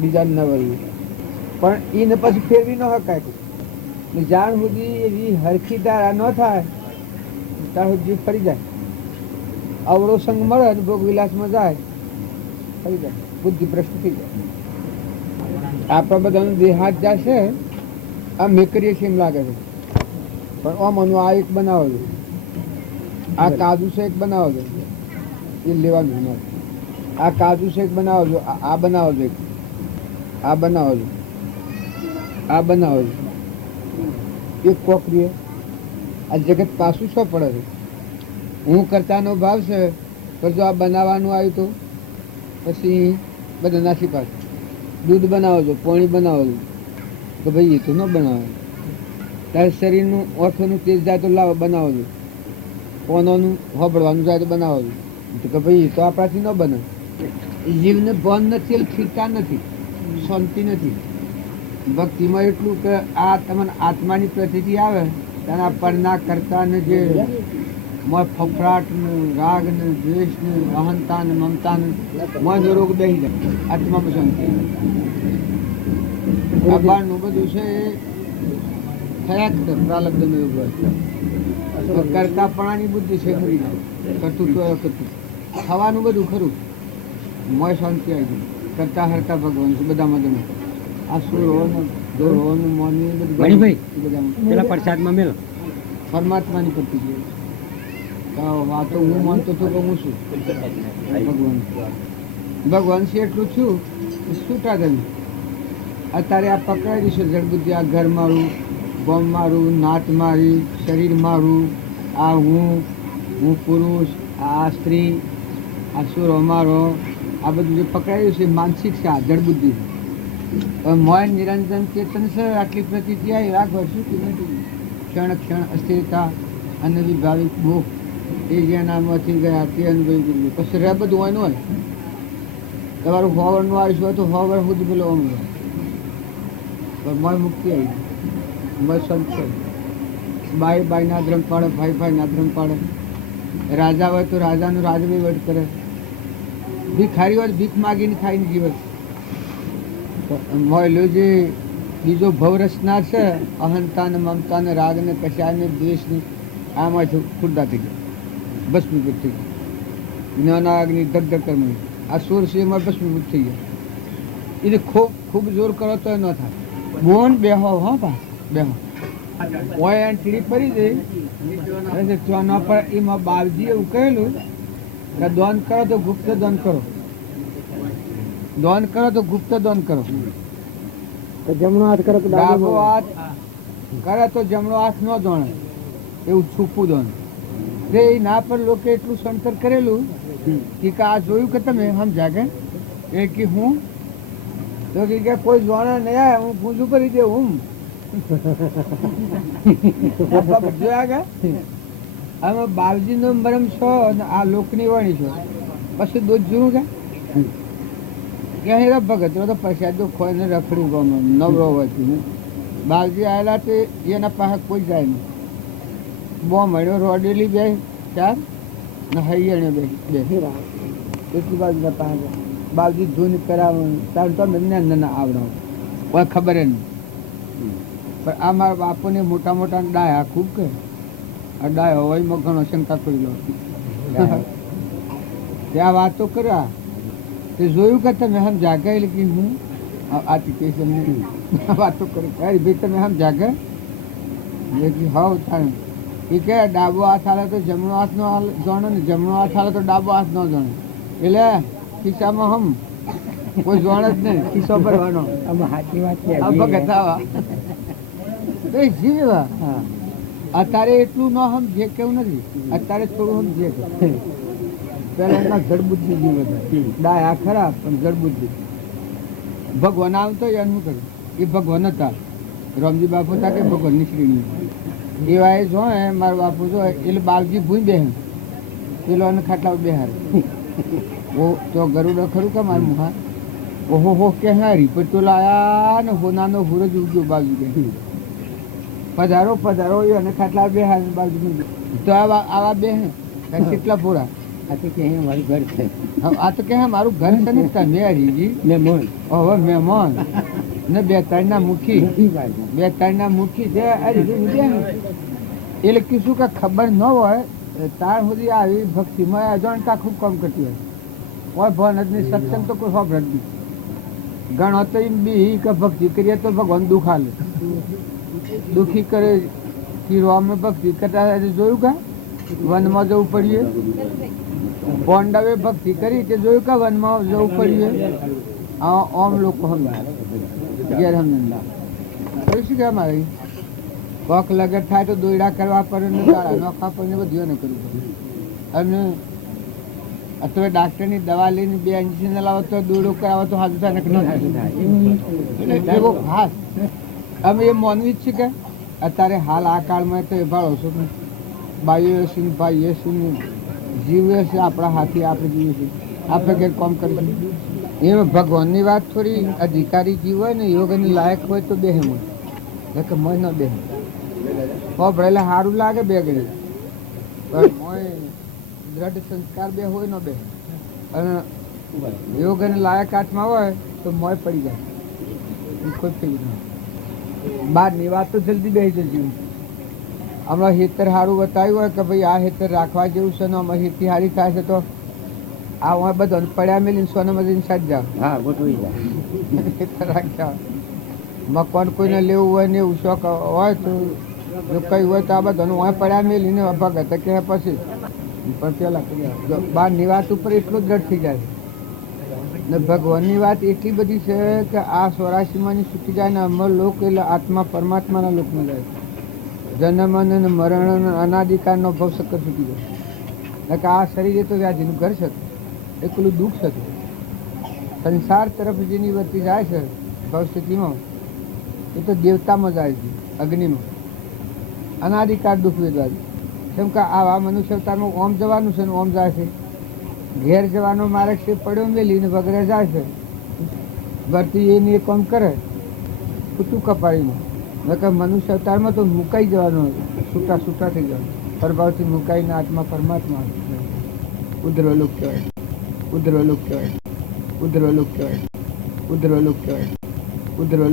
બીજા ન વળવું પણ એને પછી ફેરવી ન શકાય. જાણ સુધી એવી હરખી ધારા ન થાય ત્યાં સુધી ફરી જાય. અવળો સંગ મળે અને ભોગ વિલાસમાં જાય થઈ જાય, બુદ્ધિ ભ્રષ્ટ થઈ જાય. આપણા બધાનો દેહાત જશે, આ મેં કરીએ છીએ એમ લાગે છે, પણ આમાંનું આ એક બનાવો છો, આ કાજુ શેક બનાવો છો, એ લેવાનું ન. આ કાજુ શેક બનાવો છો, આ બનાવો છો, આ બનાવો છો, આ બનાવો છો, એક કોકરીએ આ જગત પાછું શું પડે છે? હું કરતાનો ભાવ છે, પણ જો આ બનાવવાનું આવ્યું તો પછી બધા નાસી પાછું. દૂધ બનાવો છો, પાણી બનાવો છો, તો ભાઈ એ તો ન બનાવે. તારે શરીરનું ઓઠોનું તેજ જાય તો લાવો બનાવો છો, પોનોનું હોબળવાનું જાય તો બનાવો છો, તો કે ભાઈ એ તો આપણાથી ન બને. જીવને ભાન નથી, સ્થિરતા નથી, શાંતિ નથી. ભક્તિમાં એટલું કે આ તમને આત્માની પ્રતિતિ આવે તેના પરના કરતા ને જે ફફડાટ ને રાગ ને દ્વેષ ને અહંતા ને મમતા ને મન રોગ બેસી જાય, આત્મામાં શાંતિ. આ બહારનું બધું છે એ થયા કરે પ્રાલબ્ધ નો યોગ કરતાપણાની બુદ્ધિ છે ખરી, કરતું તો કરતું થવાનું બધું ખરું, મોય શાંતિ આવી ગઈ. કરતા હરતા ભગવાન છે બધામાં તમે આ સુરો ને દોરો ને મોની બધું પેલા પ્રસાદમાં મેલો પરમાત્માની પ્રતિ વાતો હું માનતો હતો કે હું છું ભગવાન. ભગવાન છે એટલું છું છૂટા ગયું. અત્યારે આ પકડાઈ દઈશું જડબુદ્ધિ, આ ઘર મારું, ગોમ મારું, નાત મારી, શરીર મારું, આ હું પુરુષ, આ સ્ત્રી, આ સુરો મારો, આ બધું જે પકડાયું છે માનસિક છે, આ જડબુદ્ધિ. મોય નિરંજન ચેતન છે, આટલી પ્રતિતિ આવી રાખો શું ક્ષણ ક્ષણ અસ્થિરતા અને વિભાવિક ભૂખ એ જેનામાંથી ગયા તે અનુભવી ગયું. પછી રે બધું હોય ન હોય. તમારું હોવરનું આયુષ હોય તો હોવર સુધી પેલો અમરો પણ મોય મુક્તિ આવી ગઈ. મોય સંત છે. બાઈ બાઈના ધર્મ પાડે, ભાઈ ભાઈના ધર્મ પાડે. રાજા હોય તો રાજાનું રાજ વહીવટ કરે. ભિખારી હોય ભીખ માગીને ખાઈને જીવન. મોયલો જે બીજો ભવ રચનાર છે, અહંતા ને મમતા ને રાગ ને કશા ને દ્વેષ ને આમાંથી ખુરદા થઈ ગયા, ભસ્મીભૂત થઈ ગયા. જ્ઞાનાગ્નિ દગ્ધ કર્મ આ સુર છે એમાં ભસ્મીભૂત થઈ ગયા. એને ખૂબ ખૂબ જોર કરો તો ન થાય. મોહન બેહો હો પા બેહો ઓય ટીડી પડી જાય ચોના પર એમાં બાવજી એવું કહેલું કે દાન કરો તો ગુપ્ત દાન કરો, દાન કરો તો ગુપ્ત દાન કરો. જમણો હાથ કરો તો ડાબો હાથ કરે તો જમણો હાથ ન દોણે, એવું છૂપું દોન. તે ના પર લોકો એટલું સંતર કરેલું કે આ જોયું કે તમે સમજ્યા કે એ કે હું તો કે કોઈ જોણે નહીં આવે હું પૂછું કરી દે હું જોયા કે આમાં બાવજી નો મરમ છો અને આ લોકની વાણી છો. પછી દૂધ જોયું કે ક્યાં ભગત તો પ્રસાદ ખોઈ ને રખડ્યું ગમે નવરો હોય. બાવજી આવેલા તે એના પાસે કોઈ જાય નહીં. બો મળ્યો રોડેલી બે ચાર ને હૈયણે બે એટલી બાજુ પાસે બાવજી ધૂન કરાવવાનું તાર તો ના આવડાવ કોઈ ખબર નહીં. પણ આ મારા બાપુને મોટા મોટા ડાયા ખૂબ કે આ ડાયો હોય એમાં ઘણો શંકા કરી લો. ત્યાં વાતો કર્યા તે જોયું કે તમે હમ જાગે કે હું આથી કહીશ એમને વાતો કરી ભાઈ તમે હમ જાગે હાવ થાય એ કે ડાબો હાથ હાલે તો જમણો હાથ નો જાણે ને જમણો હાથ હાલે તો ડાબો હાથ ન જાણે. એટલે ખિસ્સામાં હમ કોઈ જાણે જ નહીં, ખિસ્સો ભરવાનો સાચી વાત છે. જીવા અત્યારે એટલું ન હમ જે કેવું નથી, અત્યારે થોડું હમ જે પેલા એના જડબુદ્ધિ જીવ ડાયા ખરા પણ જડબુદ્ધિ. ભગવાન આવતો એનું કર્યું એ ભગવાન હતા. રામજી બાપુ હતા કે ભગવાન ની શ્રી એવા એ જો મારા બાપુ જો એટલે બાલજી ભૂઈ બે પેલો એને ખાટલા બેહાર તો ગરુડો ખરું કે મારું મુખા ઓહો હો કે હારી પણ તો લાયા ને હોનાનો હુરજ ઉગ્યો બાજુ કે પધારો પધારો અને ખાટલા બેહાર બાજુ તો આવા બે કેટલા પૂરા આ તો કે મારું ઘર છે, આ તો કે મારું ઘર છે ને તમે હરીજી મહેમાન હવે મહેમાન ને બે ત્રણ ના મુખી બે ત્રણ ના મુખી છે. એટલે કીધું કે ખબર ન હોય તાર સુધી આવી ભક્તિમાં અજાણતા ખૂબ કામ કરતી હોય ભવન જ નહીં, સત્સંગ તો કોઈ સાંભળે જ નહીં. ગણ હતો એમ બી કે ભક્તિ કરીએ તો ભગવાન દુઃખ આલે, દુઃખી કરે. કિરોમાં ભક્તિ કરતા જોયું કા વનમાં જવું પડીએ, પોંડવે ભક્તિ કરી તે જોયું કા વનમાં જવું પડીએ. આમ લોકો સમજાય ઘેર સમજતા શું કે મારે કોક લગત થાય તો દોયડા કરવા પડે ને ગાળા નોખા પડે બધું ને કરવું પડે. અને અથવા ડાક્ટરની દવા લઈને 2 ઇન્જેક્શન લાવો તો દોડો કરાવો તો હાજુ થાય ન થાય એવો ખાસ અમે એ માનવી જ છે કે અત્યારે હાલ આ કાળમાં તો એ ભાળો છો બાઈઓ છે ભાઈઓ છે જીવે છે આપણા હાથી આપણે જીવે છે આપણે ઘેર કામ કરીશું. એમાં ભગવાનની વાત થોડી અધિકારી જીવ હોય ને યોગની લાયક હોય તો બેહે મળે કે મય ન બેહે ભરેલા સારું લાગે બે ઘડી પણ મોય દ્રઢ સંસ્કાર બે હોય ન બે અને યોગ અને લાયક હાથમાં હોય તો મોય પડી જાય કોઈ થઈ નહીં. બહારની વાત તો જલ્દી બેસી જશે. હમણાં હેતર સારું બતાવ્યું હોય કે ભાઈ આ હેતર રાખવા જેવું છે ને અમારી હેતી સારી થાય છે તો આ હોય બધો પડ્યા મેલીને સોનામાં સાજ જાવ. હા ગોઠવી જાય હેતર રાખ્યા. મકાન કોઈને લેવું હોય ને એવું શોખ હોય તો જો કઈ હોય તો આ બધાનું હોય પડ્યા મેલીને ભગત કે પછી પણ પેલા બહારની વાત ઉપર એટલું જ દ્રઢ થઈ જાય ને ભગવાનની વાત એટલી બધી છે કે આ 84માં છૂટી જાય ને અમર લોક એટલે આત્મા પરમાત્માના લોકમાં જાય. જન્મ અને મરણ અનાદિકાળનો ભવ ચક્કર છૂટી જાય કે આ શરીર એ તો વ્યાધિનું ઘર છે, એકલું દુઃખ છે. સંસાર તરફ જેની વતી જાય છે ભવસ્થિતિમાં એ તો દેવતામાં જાય છે, અગ્નિમાં અનાદિકાળ દુઃખ વેદવા છે. કેમ કે આવા મનુષ્ય અવતારમાં ઓમ જવાનું છે ને ઓમ જાય છે. ઘેર જવાનો માર્ગ છે પડ્યો મેલીને વગેરે જાય છે. ભરતી એની કામ કરે કૂતું કપાળીમાં નકર મનુષ્ય અવતારમાં તો મુકાઈ જવાનું, છૂટા છૂટા થઈ જવાનું. પ્રભાવથી મુકાઈને આત્મા પરમાત્મા ઉદ્રવલોક કહેવાય, ઉદ્રવલોક કહેવાય, ઉદ્રવલોક કહેવાય, ઉદ્રવલોક કહેવાય, ઉદ્રવલોક.